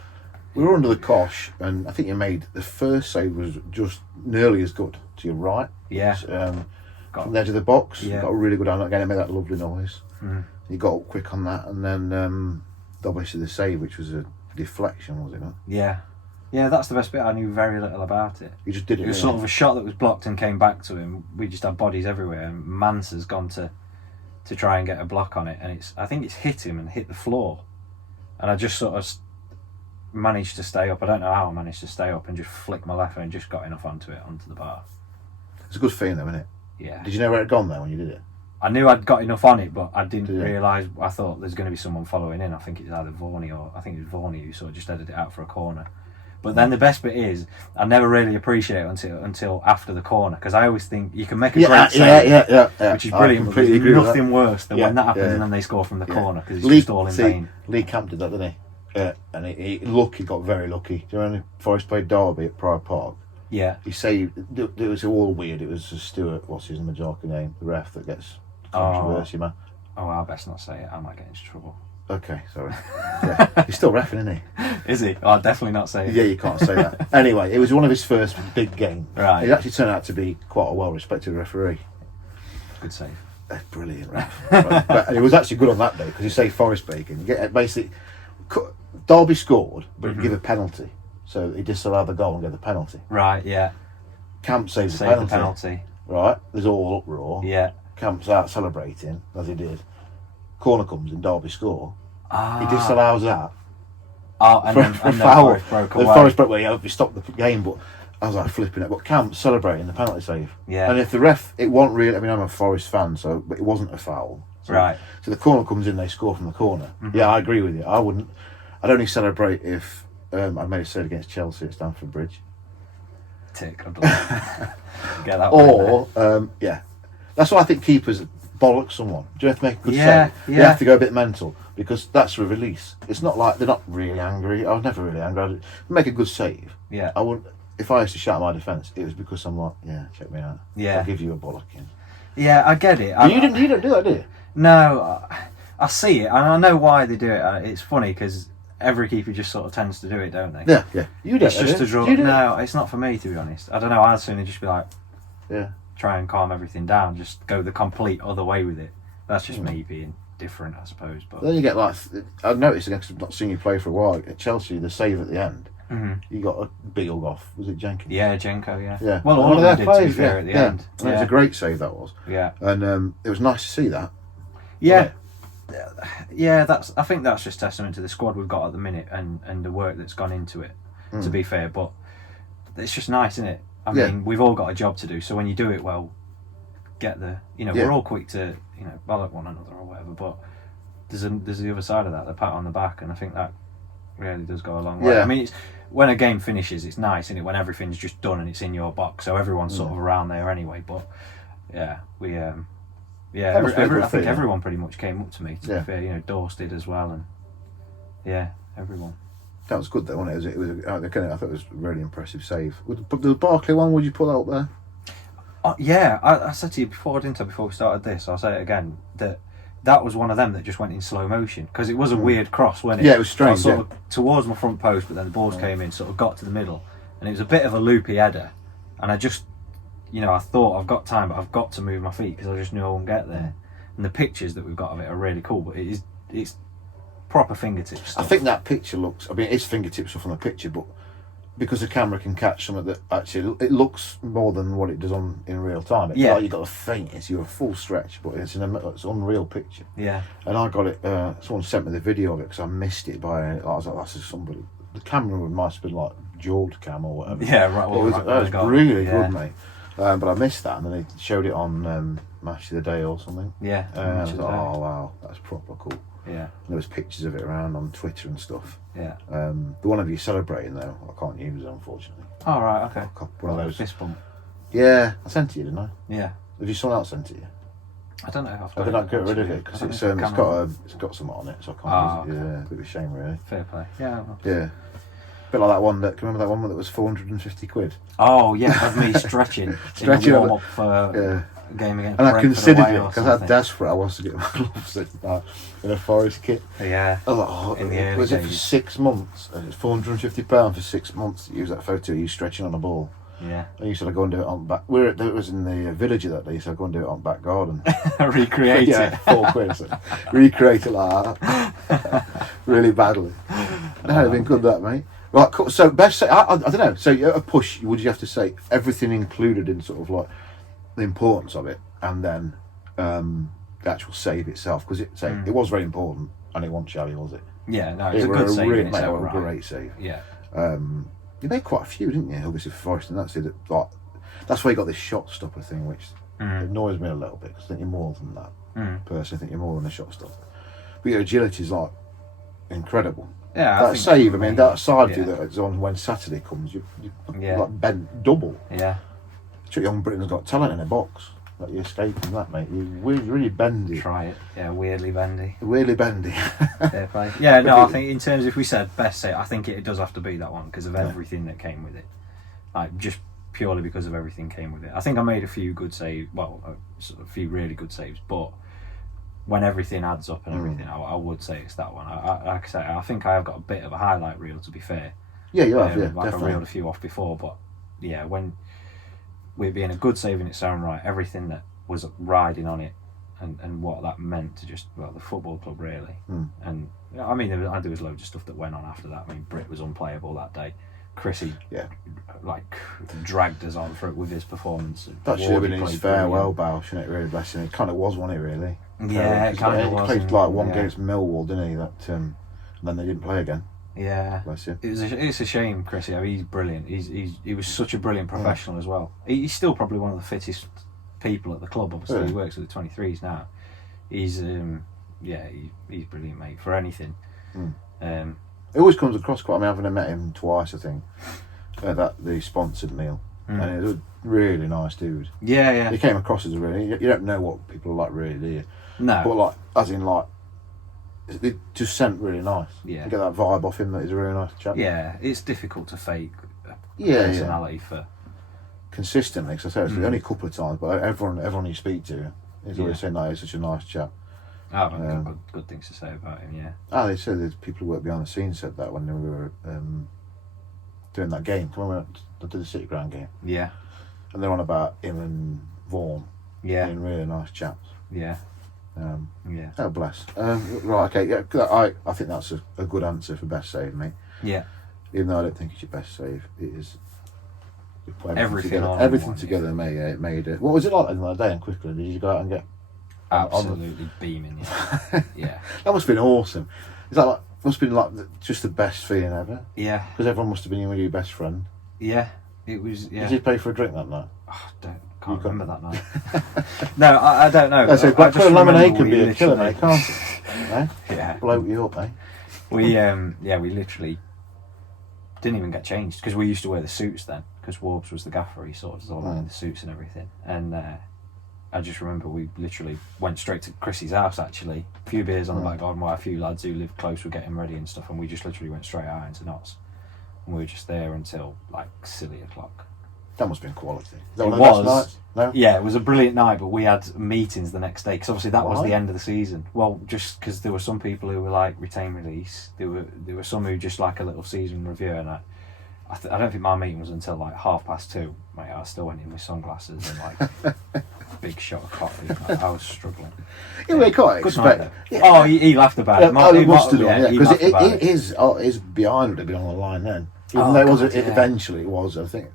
We were under the cosh, and I think you made the first save was just nearly as good to your right. Yeah. From the edge of the box, Yeah. got a really good hand. Again, it made that lovely noise. Mm. You got up quick on that, and then obviously the save, which was a deflection, was it not? Yeah. Yeah, that's the best bit. I knew very little about it. You just did it. It was didn't sort you? of a shot that was blocked and came back to him. We just had bodies everywhere, and Mansa's gone to try and get a block on it, and I think it's hit him and hit the floor, and I just sort of managed to stay up. I don't know how I managed to stay up and just flick my left and just got enough onto the bar. It's a good feeling, though, isn't it? Yeah. Did you know where it had gone there when you did it? I knew I'd got enough on it, but I didn't Yeah. realise. I thought there's going to be someone following in. I think it's either Vorney or I think it was Vorney who sort of just headed it out for a corner. But then the best bit is I never really appreciate it until after the corner, because I always think you can make a great save, yeah. which is I brilliant. But completely there's agree with that. nothing worse than Yeah, when that happens yeah. and then they score from the corner, because it's Lee, just all in vain. Lee Camp did that, didn't he? And he got very lucky. Do you remember Forest played Derby at Pride Park? Yeah. He saved. It was all weird. It was Stuart. What's his Majorca name? The ref that gets controversy, man. Oh, I'll best not say it. I might get into trouble. Okay, sorry. Yeah. He's still reffing, isn't he? Is he? Oh, I'll definitely not say it. Yeah, you can't say that. Anyway, it was one of his first big games. Right. He actually turned out to be quite a well-respected referee. Good save. Brilliant ref. Right. But it was actually good on that day because he saved Forest Bacon. You get basically Derby scored, but he gave a penalty, so he disallowed the goal and gave the penalty. Right. Yeah. Camp saves Save the the penalty. penalty. Right, there's all uproar. Yeah. Camp's out celebrating as he did. Corner comes in, Derby score. Ah. He disallows that. Oh, and For then, a and then foul. Forest broke The away. Forest broke away. He stopped the game, but I was like flipping it. But Camp celebrating the penalty save. Yeah. And if the ref, it wasn't really. I mean, I'm a Forest fan, so but it wasn't a foul. So, Right. So the corner comes in, they score from the corner. Yeah, I agree with you. I wouldn't. I'd only celebrate if I made a save against Chelsea at Stamford Bridge. Tick. I'd love to get that one in there. Or yeah, that's why I think keepers bollock someone. Do you have to make a good Yeah, save? yeah. You have to go a bit mental because that's a release. It's not like they're not really angry. I was never really angry. I'd make a good save. Yeah. I wouldn't. If I used to shout my defence, it was because I'm like, yeah, check me out. Yeah. I'll give you a bollocking. Yeah, I get it. You don't do that, do you? No, I see it, and I know why they do it. It's funny because every keeper just sort of tends to do it, don't they? Yeah, yeah. You do. It's just to draw. No, it's not for me, to be honest. I don't know. I'd sooner just be like, Yeah. try and calm everything down. Just go the complete other way with it. That's just me being different, I suppose. But Then you get like I've noticed against not seeing you play for a while at Chelsea, the save at the end. You got a big old off. Was it Jenkins? yeah, Jenko. Yeah. Yeah. Well, One all of their them did, to be players, fair, at the yeah. end. And it was a great save that was, Yeah. and it was nice to see that. Yeah. Yeah, I think that's just testament to the squad we've got at the minute and the work that's gone into it, to be fair. But it's just nice, isn't it? I mean, we've all got a job to do, so when you do it well, we're all quick to, bollock one another or whatever, but there's the other side of that, the pat on the back, and I think that really does go a long way. Yeah. I mean, when a game finishes, it's nice, isn't it? When everything's just done and it's in your box, so everyone's sort of around there anyway. But yeah, we That must be a good I think feeling. everyone pretty much came up to me. To be fair, Dorse did as well, and yeah, everyone. That was good though, wasn't it? It was I thought it was a really impressive save. The Barkley one, would you put that up there? Oh, yeah, I said to you before, didn't I? Before we started this, I'll say it again. That was one of them that just went in slow motion because it was a weird cross, wasn't it? Yeah, it was strange, So I sort of towards my front post, but then the balls came in, sort of got to the middle, and it was a bit of a loopy header. And I just, I thought I've got time, but I've got to move my feet because I just knew I won't get there. And the pictures that we've got of it are really cool, but it's proper fingertips stuff. I think that picture looks. I mean, it's fingertips stuff on the picture, but because the camera can catch something that actually it looks more than what it does in real time. Yeah. Like you got the faintest, you're a full stretch, but it's it's an unreal picture. Yeah. And I got it. Someone sent me the video of it because I missed it by. I was like, "That's just somebody." The camera must have been like jeweled cam or whatever. Yeah, right. Well, that was really good, mate. But I missed that, and then they showed it on Match of the Day or something. Yeah. And I was like, "Oh wow, that's proper cool." Yeah. And there was pictures of it around on Twitter and stuff. Yeah. The one of you celebrating though, I can't use it unfortunately. Oh, right, okay. One of those. Fist bump. Yeah, I sent it to you, didn't I? Yeah. Have you someone else sent it to you? I don't know if I've I got could it. not get rid of it because it's got something on it, so I can't use it. Yeah, a bit of a shame really. Fair play. Yeah. Well. Yeah. Bit like that one. Can you remember that one that was 450 quid? Oh yeah, of me stretching. Stretching in the on warm up for a game against And I Brentford considered away it or because how something. desperate I was to get my gloves in a Forest kit. Yeah. I was like, oh, In the early was it for days. 6 months? And it's £450 for 6 months to use that photo of you stretching on a ball. Yeah. And you said I go and do it on back. It was in the village that day, so I go and do it on back garden. Recreate Yeah, it. £4. So recreate it like that, really badly. That would have been good, that mate. Right, cool. So best say I don't know. So a push, would you have to say everything included in sort of like the importance of it, and then the actual save itself, because it was very important, and it wasn't shabby, was it? Yeah, no, it was a good save. Really, in its own a right. great save. Yeah. You made quite a few, didn't you? Obviously for Forest, and that's why you got this shot stopper thing, which It annoys me a little bit because I think you're more than that. Personally, I think you're more than a shot stopper. But your agility is like incredible. Yeah, That save, I mean, that side view that it's on when Saturday comes, you like bent double. Yeah. Young Britain's Got Talent in a box. Like you escape from that, mate. You're really bendy. Try it. Yeah, weirdly bendy. Weirdly bendy. Fair play. Yeah, no, I think in terms, if we said best save, I think it does have to be that one because of everything that came with it. Like, just purely because of everything came with it. I think I made a few good saves, well, a few really good saves, but when everything adds up and everything, I would say it's that one. Like I say, I think I have got a bit of a highlight reel, to be fair. Yeah, you have, Like definitely. I reeled a few off before, but yeah, when with being a good save in its own right, everything that was riding on it and what that meant to just, well, the football club really. And I mean, there was loads of stuff that went on after that. I mean, Britt was unplayable that day. Chrissy, like, dragged us on for it with his performance. That should have been Wardy his played farewell brilliant. bow, shouldn't it? Really, bless him. It kind of was, wasn't it? Really. Yeah, it kind of He was. played like one against Millwall, didn't he? That and then they didn't play again. Yeah, Bless him. it's a shame, Chrissy. I mean, he's brilliant. He was such a brilliant professional as well. He's still probably one of the fittest people at the club. Obviously, he works with the 23s now. He's he's brilliant, mate, for anything. It always comes across quite. I mean, I've only met him twice, I think, at the sponsored meal, and he was a really nice dude. Yeah. He came across as a really. You don't know what people are like, really, do you? No. But like, as in like, it just sent really nice. Yeah. You get that vibe off him that he's a really nice chap. Yeah, it's difficult to fake a Yeah, personality for. Consistently, because I say it's only a couple of times, but everyone you speak to is always saying that he's such a nice chap. I've got good things to say about him. Yeah. They said there's people who work behind the scenes said that when we were doing that game. When we went to the City Ground game, Yeah. and they're on about him and Vaughan being really nice chaps. Yeah. Yeah. Oh bless. Right, okay, yeah. I think that's a good answer for best save, mate. Yeah. Even though I don't think it's your best save, it is. You put Everything together. on in Everything one, together made it. What was it like on that day? And quickly, did you go out and get? Absolutely beaming. Yeah. Yeah. That must have been awesome. Is that like must have been like just the best feeling ever? Yeah. Because everyone must have been with your best friend. Yeah. It was. Yeah. Did you pay for a drink that night? Oh, can't remember that night. No, I don't know. That's it. I just Blackpool lemonade remember can we be a killer, literally- mate, can't it? Eh? Yeah. Blow you up, eh? We literally didn't even get changed because we used to wear the suits then because Warbs was the gaffer. He sorted us all out in the suits and everything. And I just remember we literally went straight to Chrissy's house actually. A few beers on the back garden while a few lads who lived close were getting ready and stuff, and we just literally went straight out into Notts. And we were just there until like silly o'clock. That must have been quality. Is that It one of the best was. nights? No? Yeah, it was a brilliant night, but we had meetings the next day because obviously that was Why? the end of the season. Well, just because there were some people who were like retain release, there were some who just like a little season review, and I don't think my meeting was until like 2:30. Mate, I still went in with sunglasses and like big shot of coffee. I was struggling. Yeah, we can't Good night, expect. though. Oh, he laughed about it. He must have done, he because laughed about it is behind would have been on the line then. Even Oh, though it was, God, yeah. eventually it was. I think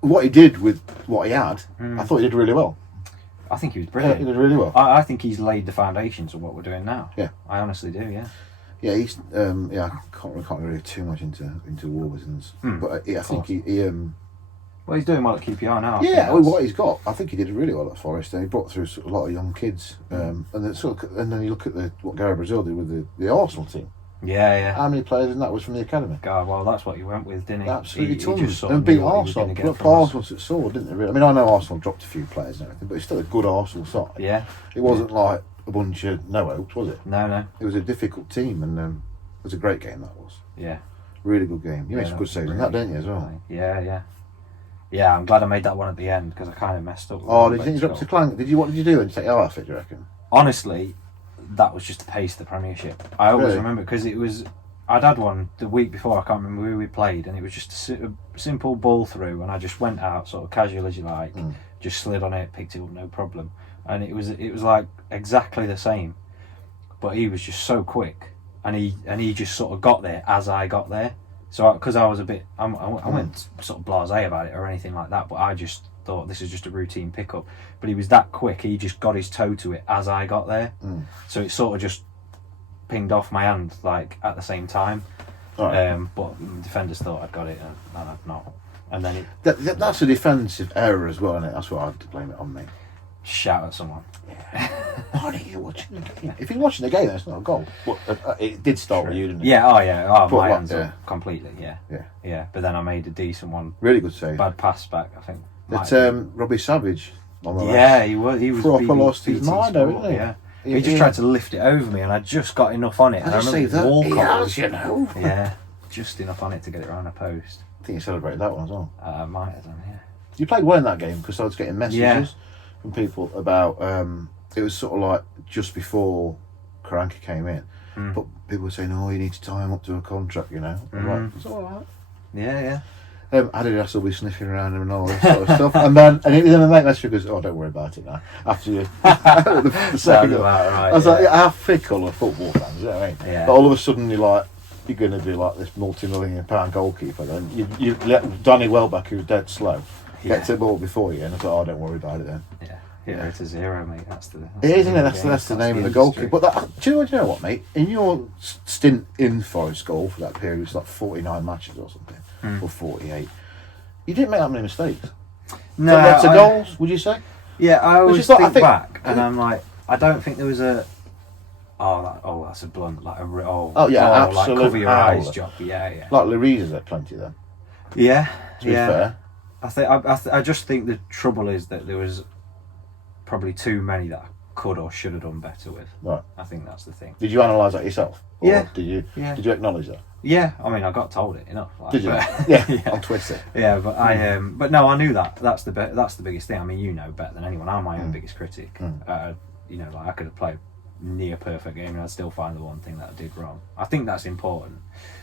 what he did with what he had, I thought he did really well. I think he was He brilliant. did really well. I think he's laid the foundations of what we're doing now. Yeah. I honestly do. Yeah. Yeah, he's I can't really go too much into Wolverhampton's, but I think he Well, he's doing well at QPR now. I think yeah, that's- what he's got, I think he did really well at Forest. And he brought through a lot of young kids, and then you look at what Gary Brazil did with the Arsenal team. Yeah. How many players in that was from the academy? God, well, that's what he went with, didn't he? Absolutely He tons. just sort And of beat knew what he was Arsenal. gonna get Look, from us. Arsenal at sword, didn't they? Really? I mean, I know Arsenal dropped a few players and everything, but it's still a good Arsenal side. Yeah. It wasn't like a bunch of no hopes, was it? No. It was a difficult team, and it was a great game. That was Yeah. really good game. You made Yeah, some that good was saves in really that, didn't you, as well? Yeah. Yeah, I'm glad I made that one at the end because I kind of messed up. with Oh, the did you think you dropped goal. to Clank? What did you do and take off it? Do you reckon? Honestly, that was just the pace of the Premiership. I always Really? remember because it was. I'd had one the week before. I can't remember who we played, and it was just a simple ball through, and I just went out sort of casual as you like, just slid on it, picked it up, no problem, and it was like exactly the same, but he was just so quick, and he just sort of got there as I got there. So because I was a bit, I went sort of blasé about it or anything like that, but I just thought this is just a routine pickup. But he was that quick; he just got his toe to it as I got there, so it sort of just pinged off my hand like at the same time. All right. But the defenders thought I'd got it, and I'd not. and then it That's a defensive error as well, isn't it? That's what I have to blame it on, mate. shout at someone. Why aren't you watching the game? If you're watching the game, that's not a goal. But it did start with you, didn't it? Yeah, oh, But my what- hands yeah. up completely, yeah. Yeah. Yeah, but then I made a decent one. Really good save. Bad pass back, I think. Might That have been. Robbie Savage on the Yeah, he was Proper BB lost his mind, though, sport, isn't he? Yeah. Yeah, He just yeah. tried to lift it over me, and I just got enough on it. How And do I you remember say that? Walcott He was- has, you know. Yeah, just enough on it to get it around a post. I think you celebrated that one as well. Might have done, yeah. You played well in that game because I was getting messages Yeah. from people about. It was sort of like just before Karanka came in, but people were saying, "Oh, you need to tie him up to a contract," you know. I'm like, it's all right. Yeah, yeah. Adidas will be sniffing around him and all this sort of stuff. And then my mate messaged me goes, "Oh, don't worry about it now." After you, the second Sounds goal. about right, I was yeah. like, how fickle are football fans, you know what I mean? Yeah. But all of a sudden you're going to be like this multi-million-pound goalkeeper. Then you let Danny Welbeck, who's dead slow, get to the ball before you, and I thought, "Oh, don't worry about it then." Yeah. Yeah, it's a zero, mate. That's the. It is, isn't it? That's the name of the goalkeeper. But do you know what, mate? In your stint in Forest Goal for that period, it was like 49 matches or something, or 48. You didn't make that many mistakes. No, Lots of goals, would you say? Yeah, I always is like- I think think- back, and I'm like, I don't think there was a. That's a blunt, like absolute like cover your eyes howler. job. Yeah. Like Louise had plenty then. Yeah, To be fair, I just think the trouble is that there was probably too many that I could or should have done better with. right? I think that's the thing. Did you analyse that yourself? Or Yeah. Did you? Yeah. Did you acknowledge that? Yeah, I mean, I got told it enough. Like, Did you? but- Yeah. On Twitter. Yeah, but but no, I knew that. That's the biggest thing. I mean, you know better than anyone. I'm my own biggest critic. You know, like I could have played near perfect game and I'd still find the one thing that I did wrong. I think that's important.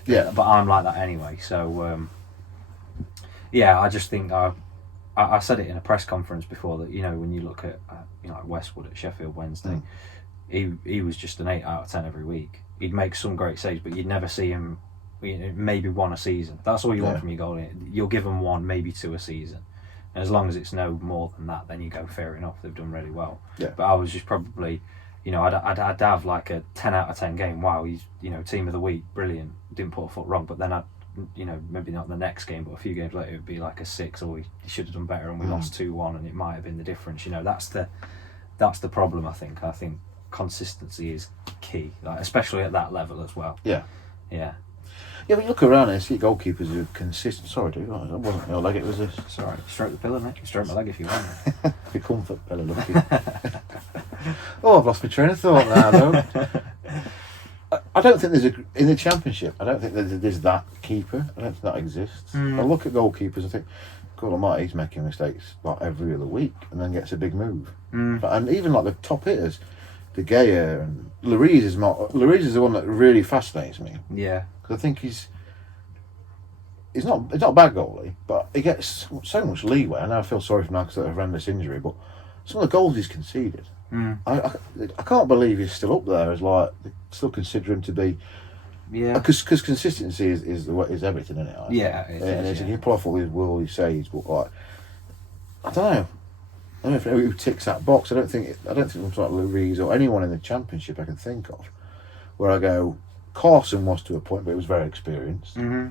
Yeah. But I'm like that anyway. So yeah, I just think I said it in a press conference before that, you know, when you look at like Westwood at Sheffield Wednesday, he was just an 8 out of 10 every week. He'd make some great saves, but you'd never see him. Maybe one a season. That's all you want from your goalie. You'll give them one, maybe two a season. And as long as it's no more than that, then you go, fair enough, they've done really well. Yeah. But I was just probably, I'd have like a 10 out of 10 game. Wow, he's, team of the week, brilliant. Didn't put a foot wrong. But then I'd, maybe not the next game, but a few games later, it would be like a 6, or he should have done better and we lost 2-1 and it might have been the difference. That's the problem, I think. I think consistency is key, like, especially at that level as well. Yeah. Yeah. Yeah, but you look around and see goalkeepers who are consistent. Sorry, dude, that wasn't your leg, it was this. It's alright. Stroke the pillow, mate. Stroke my leg if you want. Your comfort pillow, lucky. Oh, I've lost my train of thought now, though. I don't think in the Championship, I don't think there's that keeper. I don't think that exists. I look at goalkeepers and think, God almighty, he's making mistakes like every other week and then gets a big move. And even like the top hitters, De Gea and Lloris is the one that really fascinates me. Yeah. Because I think he's not a bad goalie, but he gets so much leeway. I know I feel sorry for him now because of a horrendous injury, but some of the goals he's conceded, I can't believe he's still up there as like they still consider him to be. Yeah. Because consistency is everything, isn't it? I think. Yeah, it and is, you yeah. can pull off all these worldly saves, but like I don't know who ticks that box. I don't think it's like Louise or anyone in the Championship I can think of where I go. Carson was to a point, but he was very experienced. Mm-hmm.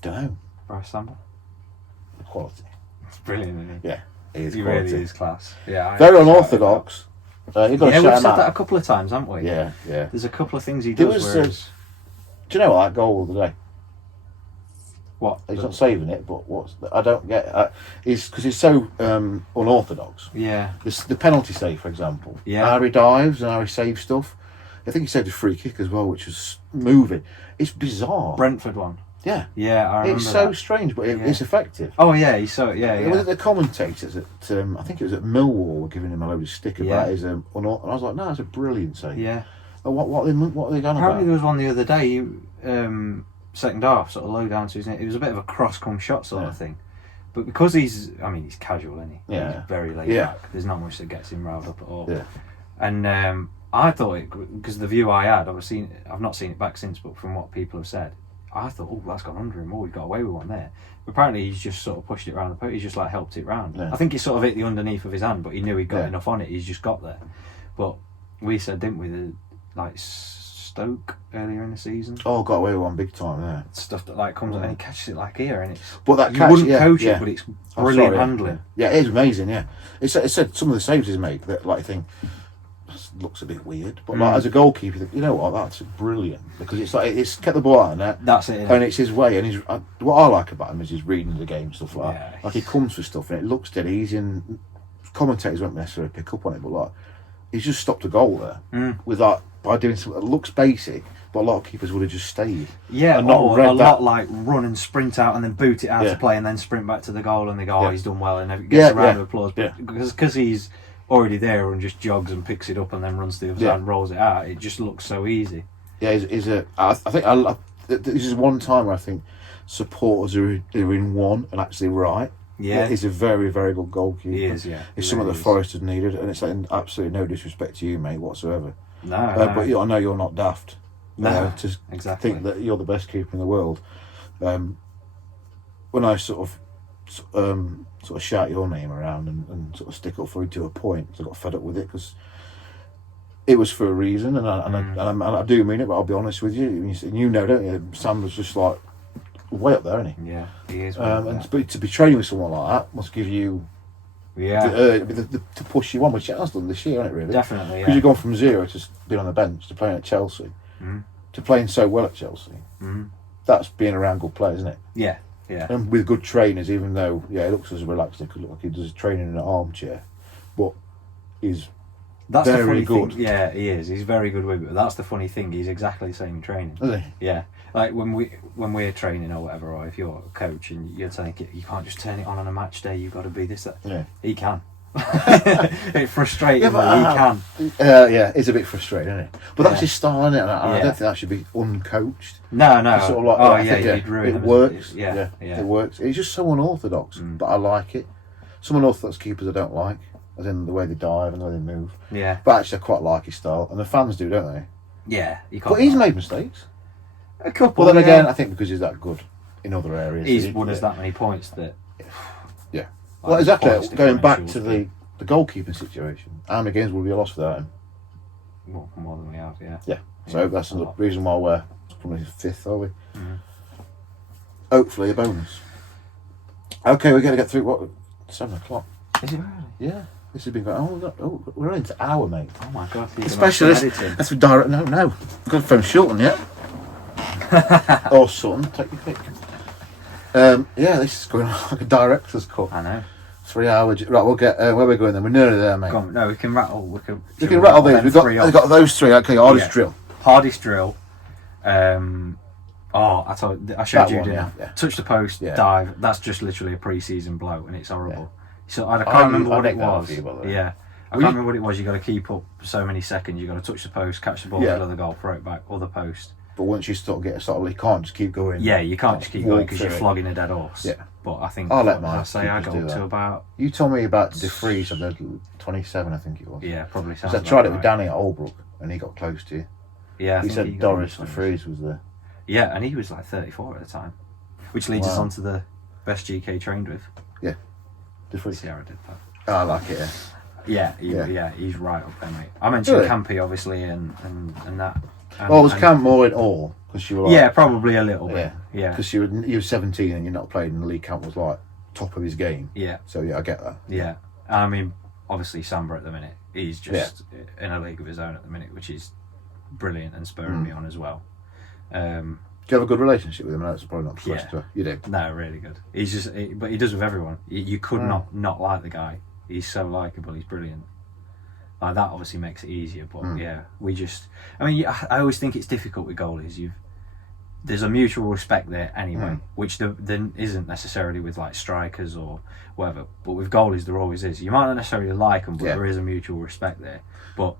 Don't know. Bryce Samba. Quality. It's brilliant, isn't he? Yeah, he is He quality. really is class. Yeah. Very unorthodox. You've got to Yeah, shout we've him said out. that a couple of times, haven't we? Yeah. There's a couple of things he There does. was, Whereas, do you know what that goal of the day? what? He's not saving it, but I don't get. Is because he's so unorthodox. Yeah. The penalty save, for example. Yeah. How he dives and how he saves stuff. I think he saved a free kick as well, which was moving. It's bizarre. Brentford one. Yeah. Yeah, I remember It's so that. strange, but Yeah. it's effective. Oh yeah, he saw it. Yeah, It was yeah. the commentators at I think it was at Millwall were giving him a load of stick about Yeah. his and I was like, no, it's a brilliant save. Yeah. Oh, what are they going Apparently about? there was one the other day. Second half, sort of low down to his neck. It was a bit of a cross-come shot sort of thing. But because he's casual, isn't he? Yeah. He's very laid Yeah. back. There's not much that gets him riled up at all. Yeah. And I thought because the view I had, I've not seen it back since, but from what people have said, I thought, oh, that's gone under him. Oh, he got away with one there. But apparently he's just sort of pushed it around the post. He's just like helped it round. Yeah. I think he sort of hit the underneath of his hand, but he knew he'd got Yeah. enough on it. He's just got there. But we said, didn't we? Stoke earlier in the season. Oh, got away with one big time there. Stuff that like comes and he catches it like here, and it's But that you catch, wouldn't yeah, coach yeah. it, but it's Oh, brilliant sorry, handling. Yeah, it is amazing. Yeah, it said some of the saves he's made that like I think looks a bit weird, but like as a goalkeeper, you think, you know what, that's brilliant because it's like it's kept the ball out of net. That's it. And it's his way, and what I like about him is he's reading the game stuff like Yeah. that. Like he comes for stuff, and it looks dead easy. And commentators won't necessarily pick up on it, but like he's just stopped a goal there with like by doing something that looks basic, but a lot of keepers would have just stayed. Yeah, and not or read a that. lot like run and sprint out and then boot it out Yeah. to play and then sprint back to the goal and they go, oh, Yeah. he's done well, and it Yeah, gets a round yeah. of applause. Yeah. But because he's already there and just jogs and picks it up and then runs to the other Yeah. side and rolls it out, it just looks so easy. Yeah, I think this is one time where I think supporters are in one and actually right. Yeah. He's a very, very good goalkeeper. He is, yeah. It's He something really that is. Forest had needed, and it's like absolutely no disrespect to you, mate, whatsoever. No, But I know you're not daft. No, to exactly. think that you're the best keeper in the world. When I sort of shout your name around and sort of stick up for you to a point, 'cause I got fed up with it because it was for a reason, and I do mean it. But I'll be honest with you, you know, don't you? Sam was just like way up there, isn't he? Yeah, he is. And to be training with someone like that must give you yeah, to push you on, which it has done this year, hasn't it? Really, definitely. because Yeah. you've gone from zero to being on the bench to playing at Chelsea to playing so well at Chelsea. That's being around good players, isn't it? Yeah, yeah. And with good trainers, even though it looks as relaxed, it could look like he does training in an armchair, but he's That's the very funny good. thing. Yeah, he is. He's very good with it. But that's the funny thing. He's exactly the same in training. isn't he? Yeah, like when we're training or whatever, or if you're a coach and you're saying you can't just turn it on a match day, you've got to be this that. Yeah. He can. It's frustrating, Yeah, but he can. Yeah, it's a bit frustrating, isn't it? But that's Yeah. his style, isn't it? And I Yeah. don't think that should be uncoached. No, It's sort of like, oh I yeah, think, you'd ruin it him. works. Yeah. It works. It's just so unorthodox, but I like it. Some unorthodox keepers I don't like, as in the way they dive and the way they move. Yeah, But actually, I quite like his style, and the fans do, don't they? yeah. You can't. But he's made mistakes. a couple. Well, then yeah. again, I think because he's that good in other areas, He's won us that many points that. Yeah. Like, Well, exactly. points Going back to differential. the goalkeeping situation, how many games would be lost without him? Well, more than we have, yeah. Yeah. So Yeah, that's a the lot. reason why we're probably fifth, are we? Hopefully a bonus. Okay, we're going to get through, what, 7 o'clock? Is it really? Yeah. This has been going, we're into an hour, mate. Oh my god! he's The the master specialist. editing. That's for direct, no. We've got to phone Shilton yet. Or Sutton, take your pick. Yeah, this is going like a director's cut. I know. 3 hour. Right, we'll get where we're going then. We're nearly there, mate. Go on, no, we can rattle. We can rattle these. them We've got, three we've off. got those three. Okay, hardest Yeah. drill. Hardest drill. I showed That you, one, didn't yeah, I? yeah. Touch the post, Yeah. dive. That's just literally a pre-season blow, and it's horrible. So I I can't remember knew- what I it nicked that was. off you, by the way. Yeah, I Well, can't remember what it was. You got to keep up so many seconds. You got to touch the post, catch the ball, Yeah. middle of the goal, throw it back, other post. But once you start getting started, you can't just keep going. Yeah, you can't just keep going walk because you're through it. flogging a dead horse. Yeah. But I think I'll let what did my I say I keepers got do up to that. about You told me about DeFreeze on the 27, I think it was. yeah, probably sounds. Because I about tried it with right. Danny at Oldbrook, and he got close to you. Yeah, I He think said got Doris this one. DeFreeze was there. Yeah, and he was like 34 at the time, which leads us Wow. on to the best GK trained with. DeFreeze. Sierra did that. I like it. Yeah. Yeah, he's right up there, mate. I mentioned Really? Campy, obviously, and that. And, Oh, was and- Camp more in awe because you were like, Yeah, probably a little bit. Yeah, because you were 17 and you're not playing in the league. Camp was like top of his game. yeah, So yeah, I get that. yeah. I mean, obviously, Samba at the minute, he's just in a league of his own at the minute, which is brilliant and spurring me on as well. Do you have a good relationship with him? No, it's probably not Yeah. supposed to. You do. No, really good. He's just, but he does with everyone. You could not like the guy. He's so likable. He's brilliant. Like that obviously makes it easier. But yeah, we just. I mean, I always think it's difficult with goalies. There's a mutual respect there anyway, which there isn't necessarily with like strikers or whatever. But with goalies, there always is. You might not necessarily like them, but Yeah. there is a mutual respect there. But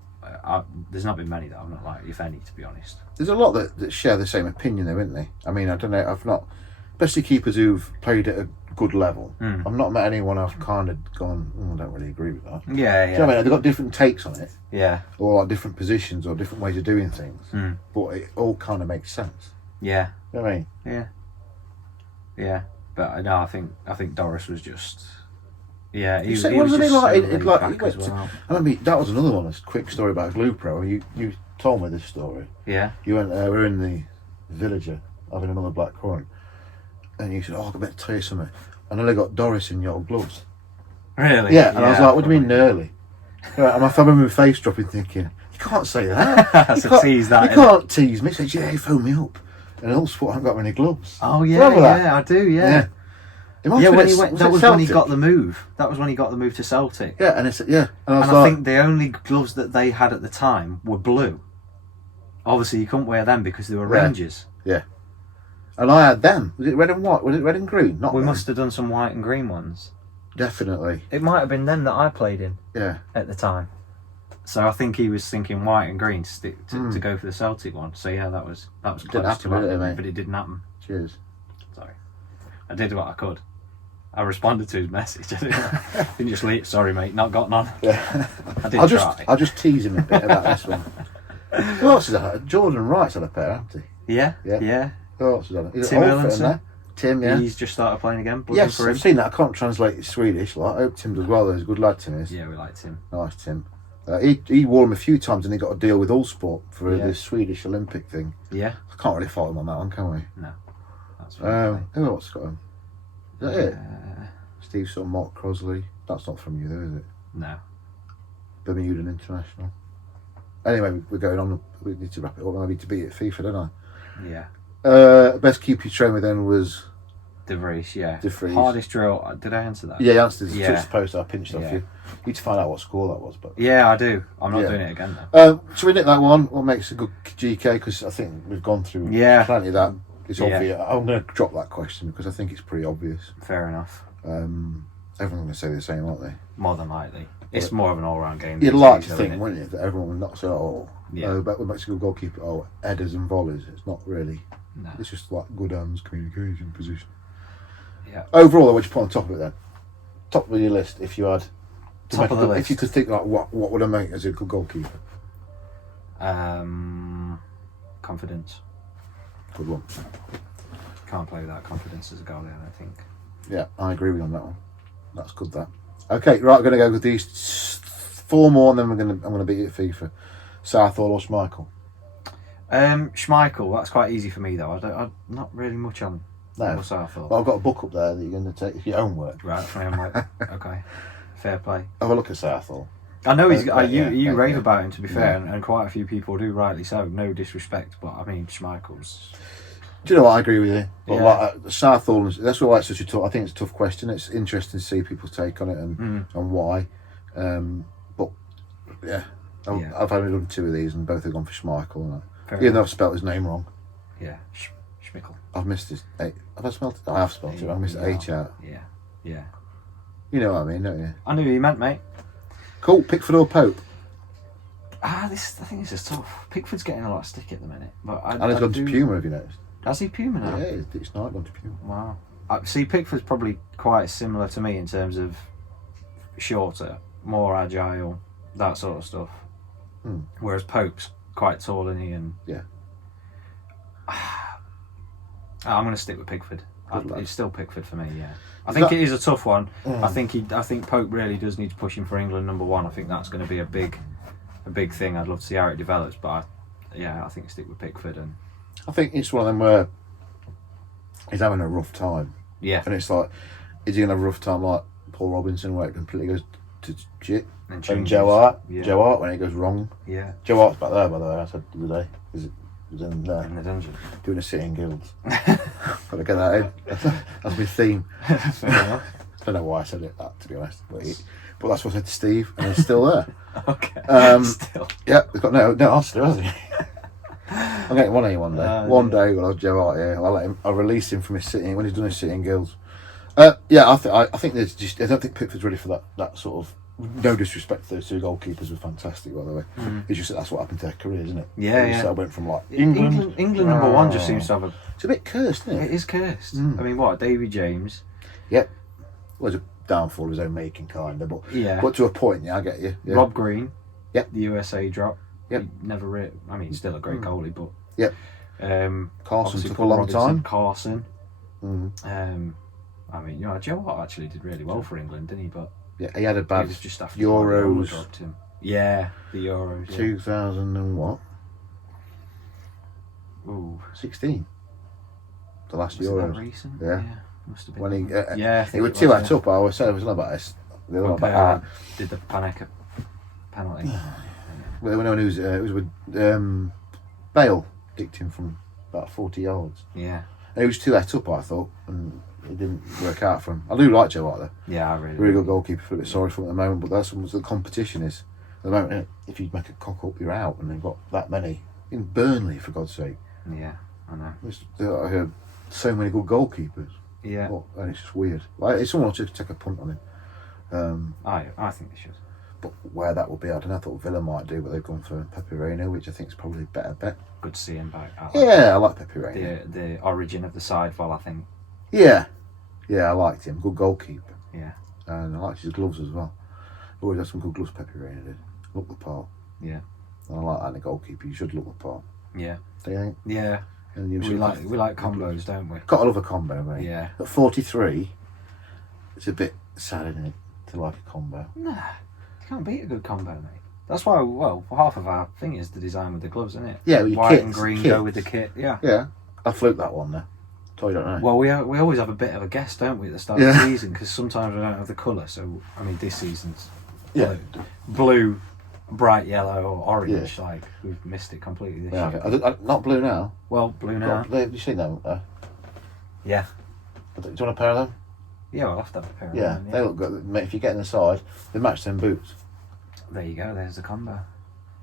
there's not been many that I've not liked, if any, to be honest. There's a lot that share the same opinion, though, isn't they? I mean, I don't know. I've not, especially keepers who've played at a good level. I've not met anyone I've kind of gone, I don't really agree with that. Yeah, Do you know what I mean? They've got different takes on it, yeah, or like different positions, or different ways of doing things. But it all kind of makes sense. yeah. You know what I mean? Yeah. But no, I think Doris was just. Yeah, Wasn't was he just like, so he laid back went as to- well. I mean, that was another one. A quick story about Glue Pro. You told me this story. Yeah. You went, we were in the Villager having another black currant, and you said, "Oh, I better tell you something. I nearly got Doris in your gloves." Really? Yeah, and I was like, "What do you mean probably. nearly?" Right, and I remember my face dropping, thinking, "You can't say that. That's you a can't, tease, that, you isn't can't tease me." He said, "Yeah, you phoned me up, and all sport I haven't got many gloves." Oh yeah, Remember that? yeah, I do. Yeah. It must Yeah, have when been he at- went, was that it was when he Celtic? got the move. That was when he got the move to Celtic. Yeah, and it's and I was And like, I think the only gloves that they had at the time were blue. Obviously, you couldn't wear them because they were Yeah. Rangers. and I had them. Was it red and white? Was it red and green? Not We them. must have done some white and green ones. Definitely. It might have been them that I played in Yeah. at the time. So I think he was thinking white and green to stick to go for the Celtic one. So yeah, that was close Didn't happen, to did it, happening, mate? but it didn't happen. Cheers. Sorry, I did what I could. I responded to his message. I didn't just leave. Sorry, mate, not got none. Yeah. I did I'll try. just tease him a bit about this one. Who else has had it? Jordan Wright's had a pair, hasn't he? Yeah, Yeah. yeah. Who else has had it? Is it Tim Olfert in Erlandson. there? Tim, yeah. He's just started playing again. Buzzing Yes, for him. I've seen that. I can't translate Swedish. Like, I hope Tim does well. Though. He's a good lad, Tim is. Yeah, we liked him. Nice, Tim. He wore him a few times and he got a deal with Allsport for Yeah. the Swedish Olympic thing. Yeah, I can't really fault him on that one, can we? that's fair. Who else got him? Is that it? Uh, Steve Sutton, Mark Crosley. That's not from you, though, is it? no. Bermudan International. Anyway, we're going on. We need to wrap it up. I need to beat at FIFA, don't I? Yeah. Best keeper you trained with then was De Vries, yeah. De Vries. Hardest drill. Did I answer that? yeah, you answered the Yeah. touch post I pinched off Yeah. you. You need to find out what score that was, but Yeah, I do. I'm not Yeah. doing it again though. should we nick that one? What makes a good GK? Because I think we've gone through Yeah. plenty of that. It's Yeah. obvious. I'm going to drop that question because I think it's pretty obvious. Fair enough. Everyone's going to say the same, aren't they? More than likely. It's more of an all-round game. You'd these like days, to though, think, isn't it? wouldn't you, that everyone would not say, "Oh, Yeah. but what makes a good goalkeeper? Oh, headers and volleys." It's not really. No. It's just like good hands, communication, position. Yeah. Overall, what would you put on top of it then? Top of your list, if you had. to Top make of a the good- list. If you could think like, what would I make as a good goalkeeper? Confidence. Good one. Can't play without confidence as a goalie, I don't think. Yeah, I agree with you on that one. That's good. That. Okay, right. I'm going to go with these 4 more, and then I'm going to beat you at FIFA. Southall or Schmeichel? Schmeichel, that's quite easy for me though. I'm not really much on No. Southall. Well, I've got a book up there that you're going to take for your own work. Right, I'm like, okay, fair play. Have a look at Southall. I know he's. Yeah, You rave yeah. about him, to be fair, Yeah. and quite a few people do, rightly so. No disrespect, but I mean Schmeichel's. Do you know what? I agree with you. But Yeah. like Southall, that's why it's such a tough. I think it's a tough question. It's interesting to see people's take on it and why. But yeah, Yeah. I've only done 2 of these, and both have gone for Schmeichel. And Fair even though enough. I've spelt his name wrong, Yeah, Schmeichel. I've missed his. Have I spelled it? I have spelled it. I missed Yeah. H out. Yeah, yeah. You know what I mean, don't you? I knew what you meant, mate. Cool. Pickford or Pope? I think this is tough. Pickford's getting a lot of stick at the minute, but And he's gone to Puma. Have you noticed? Has he Puma now? Yeah, it's not gone to Puma. Wow. See, Pickford's probably quite similar to me in terms of shorter, more agile, that sort of stuff. Whereas Pope's quite tall, isn't he? And Yeah. I'm going to stick with Pickford. Good lad. It's still Pickford for me. Yeah, I Is think that- it is a tough one. I think Pope really does need to push him for England #1. I think that's going to be a big thing. I'd love to see how it develops, but I think stick with Pickford and I think it's one of them where he's having a rough time, yeah, and it's like, is he gonna have a rough time like Paul Robinson, where it completely goes to shit? And changes. Joe Hart, Yeah. Joe Hart when it goes wrong. Yeah, Joe Hart's back there, by the way. I said the other day, he was in there in the dungeon. doing a sitting guilds. Gotta get that in. That's my theme. Fair enough. I don't know why I said it that, to be honest, but that's what I said to Steve, and he's still there. Okay. Still. Yeah, he's got no answer, has he? I'm getting one of you one day. One day when I'll Joe Hart here, I'll release him from his sitting when he's done his sitting guilds. Yeah, I think there's just, I don't think Pickford's ready for that sort of. No disrespect to those 2 goalkeepers, were fantastic, by the way. It's just that's what happened to their careers, isn't it? Yeah, It just, yeah. I went from like England #1 just seems to have a. It's a bit cursed, isn't It it? is cursed. I mean, what Davy James? Yep. Was a downfall of his own making, kind of, but Yeah. but to a point, yeah, I get you. Yeah. Rob Green. Yep. The USA drop. Yep. He never. I mean, still a great goalie, but. Yep. Carson Carson took a long time. Carson. Mhm. I mean, Joe Hart actually did really well for England, didn't he? But Yeah, he had a it bad was just after Euros. Guardiola dropped him. Yeah, the Euros. Yeah. 2000 and what? Ooh, 16. The last was it Euros. that recent? Yeah. Must have been. When he, yeah, I he think was it 2 was, at up. I always said it wasn't about this. The other When one about Kerr did the Panenka penalty. when he was with Bale, dicked him from about 40 yards. Yeah, And he was 2 at up, I thought, and it didn't work out for him. I do like Joe Hart, though. yeah, I really. Really good goalkeeper. Feel a bit sorry for him at the moment, but that's what the competition is. At the moment, if you make a cock up, you're out, and they've got that many. In Burnley, for God's sake. Yeah, I know. I heard so many good goalkeepers. Yeah, And it's just weird. Like, if someone should take a punt on him. I think they should. But where that would be, I don't know. I thought Villa might do, but they've gone for Pepe Reina, which I think is probably a better bet. Good to see him back. Yeah, I like Pepe Reina. The origin of the side, well, I think. Yeah, I liked him. Good goalkeeper. Yeah. And I liked his gloves as well. Always had some good gloves, Pepe Reina did. Look the part. Yeah. And I like that in a goalkeeper. You should look the part. Yeah. Do you think? Yeah. And you We should like combos, don't we? Got to love a combo, mate. Yeah. At 43, it's a bit sad, isn't it, to like a combo? Nah, you can't beat a good combo, mate. That's why, well, half of our thing is the design with the gloves, isn't it? Yeah, with your white kits, and green kits. go with the kit. Yeah. Yeah, I fluked that one there. So I don't know. Well, we always have a bit of a guess, don't we, at the start of Yeah. the season? Because sometimes we don't have the colour. So, I mean, this season's Yeah. blue, bright yellow, or orange. Like we've missed it completely this Yeah, year. okay. Not blue now. Well, blue now. Have you seen them? Yeah. Do you want a pair of them? Yeah, we'll have to have a pair of Yeah, them. they look good. Mate, if you get inside, they match them boots. There you go. There's the combo.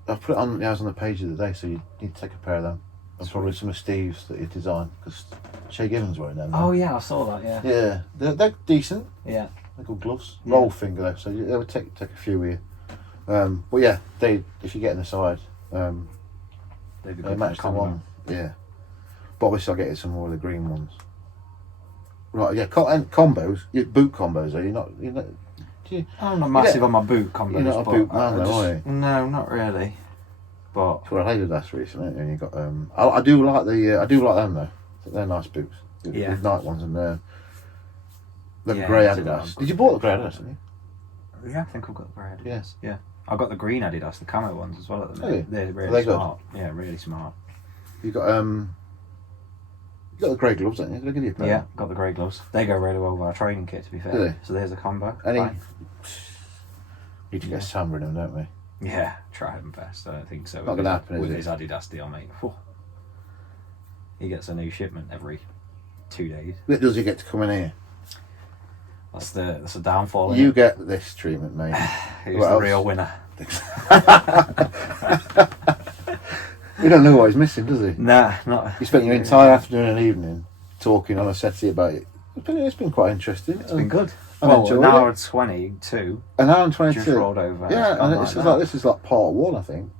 I've put it on. I was on the page the other day, so you need to take a pair of them. And probably some of Steve's that you designed because Shay Given's wearing them. Oh yeah, I saw that. Yeah. Yeah, they're decent. Yeah. They're good gloves. Yeah. Roll finger though, so they would take a few with you. But yeah, if you get inside, They'd be they good match for a the combo. one. Yeah, but obviously I'll get you some more of the green ones. Right, yeah, and combos. Boot combos. Are you not? I'm not massive on my boot combos. You're not a but boot I man, though, just- are you? No, not really. But For a Adidas recently, and you got. I do like I do like them though. They're nice boots. The Yeah. night ones and the Yeah, grey that's a Adidas. good Did you bought the grey Adidas? Didn't you? yeah, I think I've got the grey Adidas. Yes. Yeah. I've got the green Adidas, the camo ones as well at the Have you? minute. They're really Are they good? smart. Yeah, really smart. You got You got the grey gloves, haven't you? Did I give you a pair? Yeah, got the grey gloves. They go really well with our training kit, to be fair. Do they? So there's a combo. Any? Fine. Need to Yeah. get Sam in them, don't we? Yeah, try him best. I don't think so. Not gonna happen, with is his Adidas deal, mate. Whew. He gets a new shipment every 2 days. But does he get to come in here? That's the downfall. You get this treatment, mate. Who's what the else? real winner? We don't know what he's missing, does he? Nah, not. You spent your entire afternoon and evening talking on a settee about it. It's been quite interesting. It's been good. I've Well, enjoyed an hour it. and 22 An hour and just 22. rolled over. Yeah, It's gone and it's that. like this is like part one, I think.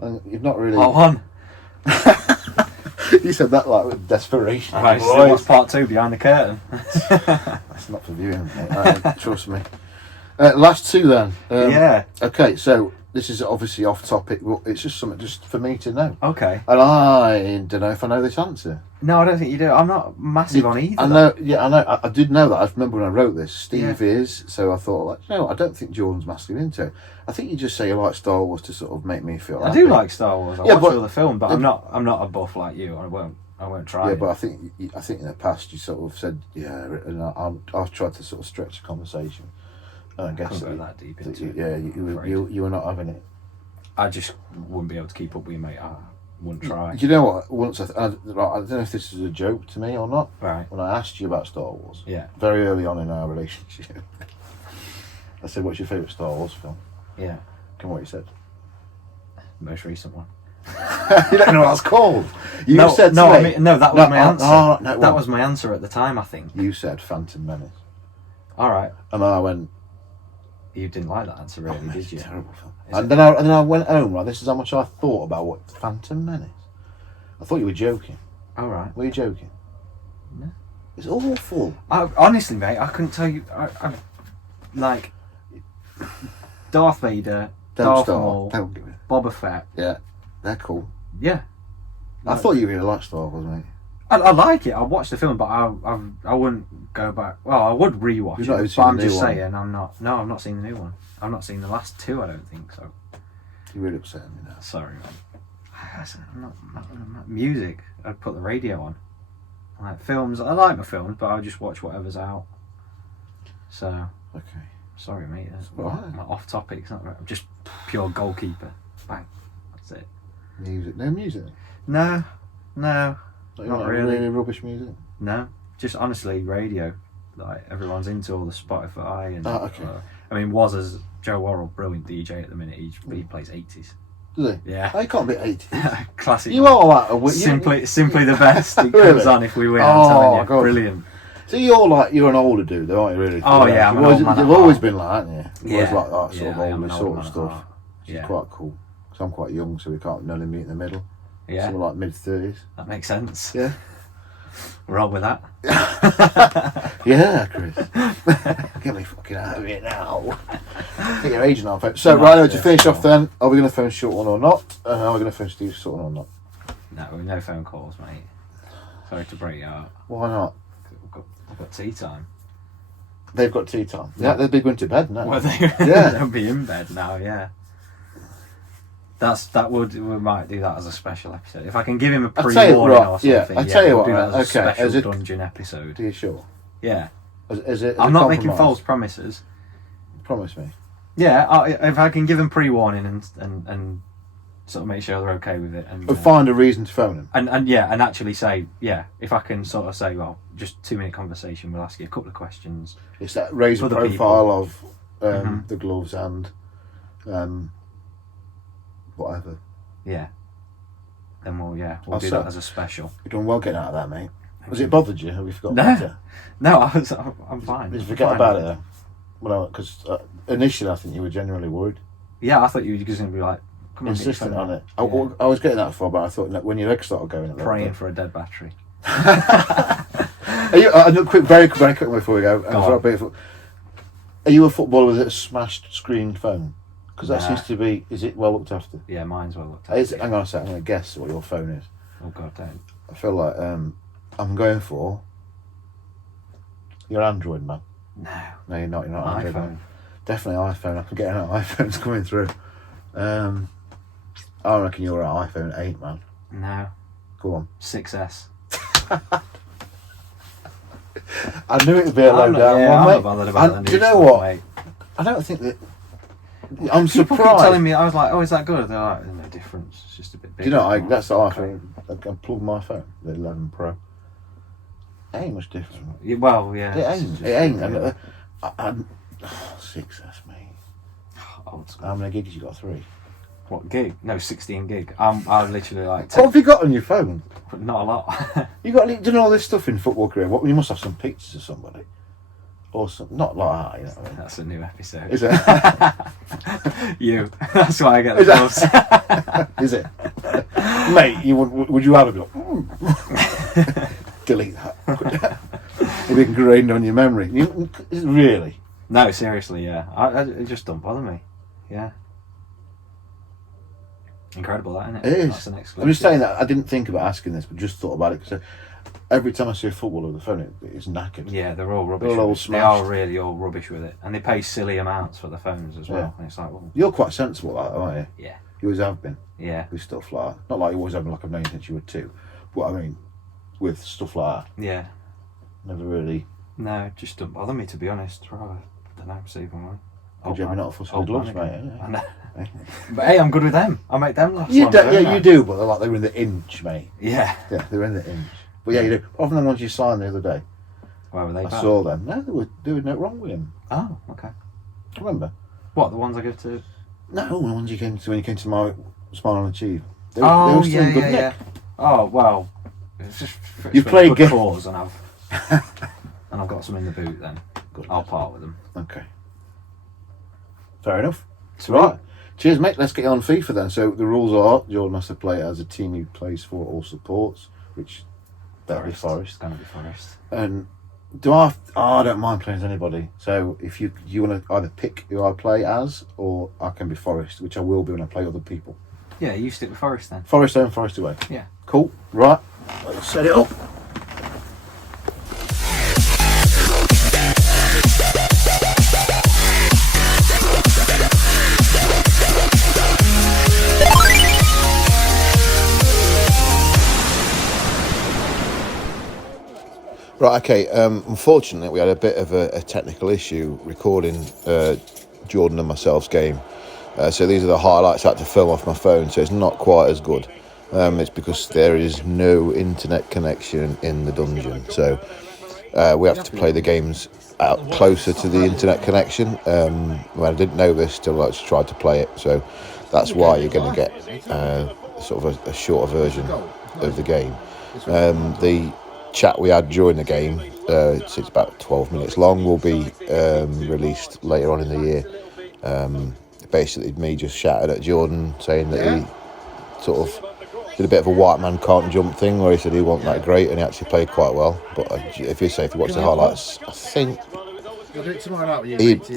And you've not really. Part one. You said that like with desperation. All right, so Boys. what's part two behind the curtain? That's not for viewing, mate. Trust me. Last two then. Yeah. Okay, so this is obviously off topic. Well, it's just something just for me to know. Okay. And I don't know if I know this answer. No, I don't think you do. I'm not massive on either. I know. Yeah, I know. I did know that. I remember when I wrote this. Steve Yeah. is. So I thought, like, no, I don't think Jordan's massively into it. I think you just say you like Star Wars to sort of make me feel. I happy. do like Star Wars. I Yeah, watch but- all the film, but I'm not a buff like you. I won't try. Yeah, it. but I think in the past you sort of said and I've tried to sort of stretch the conversation. And I guess Couldn't go that deep that into you, it. yeah, afraid. you were not having it. I just wouldn't be able to keep up with you, mate. I wouldn't try. Do you know what? Once I don't know if this is a joke to me or not. Right. When I asked you about Star Wars, Yeah. very early on in our relationship, I said, "What's your favourite Star Wars film?" Yeah. Come on, what you said. Most recent one. You don't know what that's called. You no, said to no, me, I mean, no. That was my answer. no, that well, was my answer at the time. I think. You said Phantom Menace, All right. and I went, You didn't like that answer, really, "Oh, mate, did it's a you? terrible film." Is And then I went home. Right, this is how much I thought about what Phantom Menace. I thought you were joking. All right. Were you joking? No. It's awful. Honestly, mate, I couldn't tell you. I like Darth Vader, Don't Darth start. Maul, Don't give it. Boba Fett. Yeah, they're cool. Yeah. I thought you really liked Star Wars, mate. I like it. I watched the film, but I wouldn't go back. Well, I would rewatch You've not even it, seen but I'm the just new one? saying I'm not. No, I've not seen the new one. I've not seen the last two. I don't think so. You're really upsetting me now. Sorry, man. Not music. I'd put the radio on. Like films, I like my films, but I'll just watch whatever's out. So, Okay. sorry, mate. That's Right. I'm off topic. It's not right. I'm just pure goalkeeper. Bang. That's it. Music. No music. No. Not really. rubbish music. No. Just honestly, radio. Like everyone's into all the Spotify and. Okay. I mean, as Joe Worrell, brilliant DJ at the minute. He plays 80s. Does he? Yeah. I can't be 80. Classic. You are like a simply the best. It Really? comes on if we win. Oh, I'm telling you, God. brilliant. So you're an older dude, though, aren't you? Really? Oh, yeah, I'm an old man at You've always heart. been like that, haven't you? Yeah. Always like that sort Yeah, of I am older an old sort man of at stuff. heart. Which is Yeah. quite cool. Because I'm quite young, so we can't nearly meet in the middle. Yeah, So we're like mid-30s. that makes sense. Yeah. Roll with that. Yeah, Chris. Get me fucking out of here now. Get your agent on phone. So, right, to finish off then, are we going to phone short one or not? And are we going to phone Steve short one or not? No phone calls, mate. Sorry to break you out. Why not? I've got tea time. They've got tea time. Yeah, they'll be going to bed now. Well, Yeah. they'll be in bed now. Yeah. We might do that as a special episode. If I can give him a I'll tell you pre-warning what, or something. yeah, I'll tell you we'll what, do that as a okay, special is it- dungeon episode. Are you sure? Yeah. Is it I'm a not making compromise? false promises. Promise me. Yeah, if I can give them pre-warning and sort of make sure they're okay with it, and But find a reason to phone him. and actually say, yeah, if I can sort of say, well, just 2-minute conversation, we'll ask you a couple of questions. It's that raise a Other profile of Mhm. the gloves and whatever. Yeah. Then we'll I'll do say- that as a special. You're doing well getting out of that, mate. Was it bothered you? Have we forgotten No. about it? No, I'm fine. Did you I'm forget fine. about it though? Well, because initially I think you were genuinely worried. Yeah, I thought you were just going to be like, come on, get your Insistent phone on out. it. Yeah. I was getting that far, but I thought that when your legs started going, a little Praying bit. for a dead battery. Are you, very quick before we go. Are you a footballer with a smashed screen phone? Because that Nah. seems to be. Is it well looked after? Yeah, mine's well looked Hang at. on a sec. I'm going to guess what your phone is. Oh God, don't. I feel like I'm going for. You're Android, man. No. No, you're not. You're not Android. iPhone. Man. Definitely iPhone. I can get an iPhone's coming through. I reckon you're an iPhone 8, man. No. Go on. 6S. I knew it would be a low down I'm one, not mate. bothered about the And new do you know stuff, what? mate. I don't think that. I'm People keep surprised. telling me, I was like, oh, is that good? They're like, no difference. It's just a bit Do bigger. you know, that's the Okay. iPhone. I can plug my phone, the 11 Pro. It ain't much different. Yeah, well, yeah. It it's ain't. just- It ain't. yeah. And, 6S, mate. Old school. How many gigs you got? 3. What gig? No, 16 gig. I literally like What have you got on your phone? not a lot. You got doing all this stuff in football career. What you must have some pictures of somebody, or some not like that. You know what I mean? That's a new episode. Is it? You. That's why I get the Is that- gloves. Is it, mate? You would you have it? Like, delete that. It'd be ingrained on your memory. Really? No, seriously, yeah. It just don't bother me. Yeah. Incredible, that, isn't it? It is. That's an exclusive. I'm just saying that I didn't think about asking this, but just thought about it because every time I see a footballer with a phone, it's knackered. Yeah, they're all rubbish. They're all with it. They smashed. are really all rubbish with it, and they pay silly amounts for the phones as well. Yeah. And it's like, well, You're quite sensible, like that, aren't you? yeah, You always have been yeah, with stuff like that. Not like you always have been, like I've known you since you were 2, but I mean, with stuff like that, yeah. never really. No, it just don't bother me, to be honest. Right, I don't know, saving money. Good job you're not a fussy with gloves, mate. Isn't I it? know. But hey, I'm good with them. I make them last. You longer, do, yeah, don't I? you do, but they're in the inch, mate. Yeah. Yeah, they're in the inch. But yeah, you do. Often the ones you signed the other day, Why were they I bad? saw them. No, they were no wrong with him. Oh, okay. Remember? What, the ones I give to? No, the ones you came to when you came to my Smile and Achieve. They Oh, were still in yeah, good yeah, nick. yeah. Oh, well, it's just for, You it's for play a good game- cause, and I've got some in the boot. Then Good. I'll part with them. Okay. Fair enough. Sweet. Right. Cheers, mate. Let's get on FIFA then. So the rules are Jordan has to play as a team he plays for or supports, which that'll be It's Forest. gonna be Forest. And I don't mind playing as anybody. So if you want to either pick who I play as, or I can be Forest, which I will be when I play other people. Yeah, you stick with Forest then. Forest home, Forest away. Yeah. Cool. Right. Let's set it up. Right, okay. Unfortunately, we had a bit of a technical issue recording Jordan and myself's game. So these are the highlights I had to film off my phone, so it's not quite as good. It's because there is no internet connection in the dungeon. So we have to play the games out closer to the internet connection. When I didn't know this till I actually tried to play it. So that's why you're going to get sort of a shorter version of the game. The chat we had during the game, it's about 12 minutes long, will be released later on in the year. Basically, me just shouted at Jordan saying that he sort of did a bit of a white man can't jump thing where he said he wasn't that great, and he actually played quite well. But if you watch the highlights, I think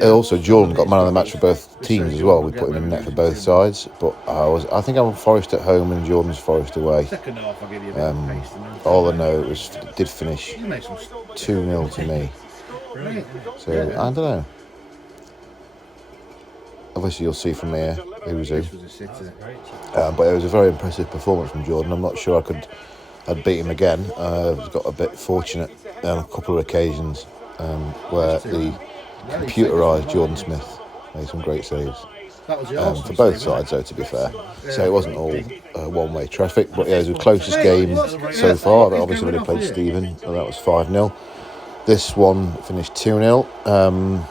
also Jordan got man of the match for both teams as well. We put him in the net for both sides, but I think I'm Forest at home and Jordan's Forest away. All I know it did finish 2-0 to me. So I don't know. Obviously, you'll see from here who's who. But it was a very impressive performance from Jordan. I'm not sure I'd beat him again. I've got a bit fortunate on a couple of occasions where the computerised Jordan Smith made some great saves. For both sides, though, to be fair. So it wasn't all one-way traffic. But yeah, it was the closest game so far. But obviously, when he played Stephen, and that was 5-0. This one finished 2-0.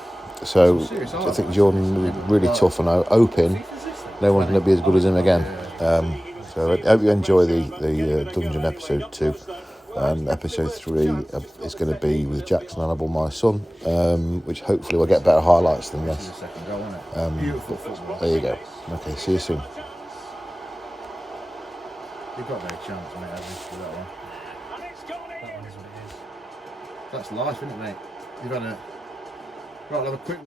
So I think Jordan was really tough, and I'm hoping no one's going to be as good as him again. So I hope you enjoy the Dungeon episode 2. And episode 3 is going to be with Jackson Hannibal, my son, which hopefully will get better highlights than this. There you go. Okay, see you soon. You've got no chance, mate, have you, for that one? That one is what it is. That's life, isn't it, mate? You've had a... Right, I'll have a quick...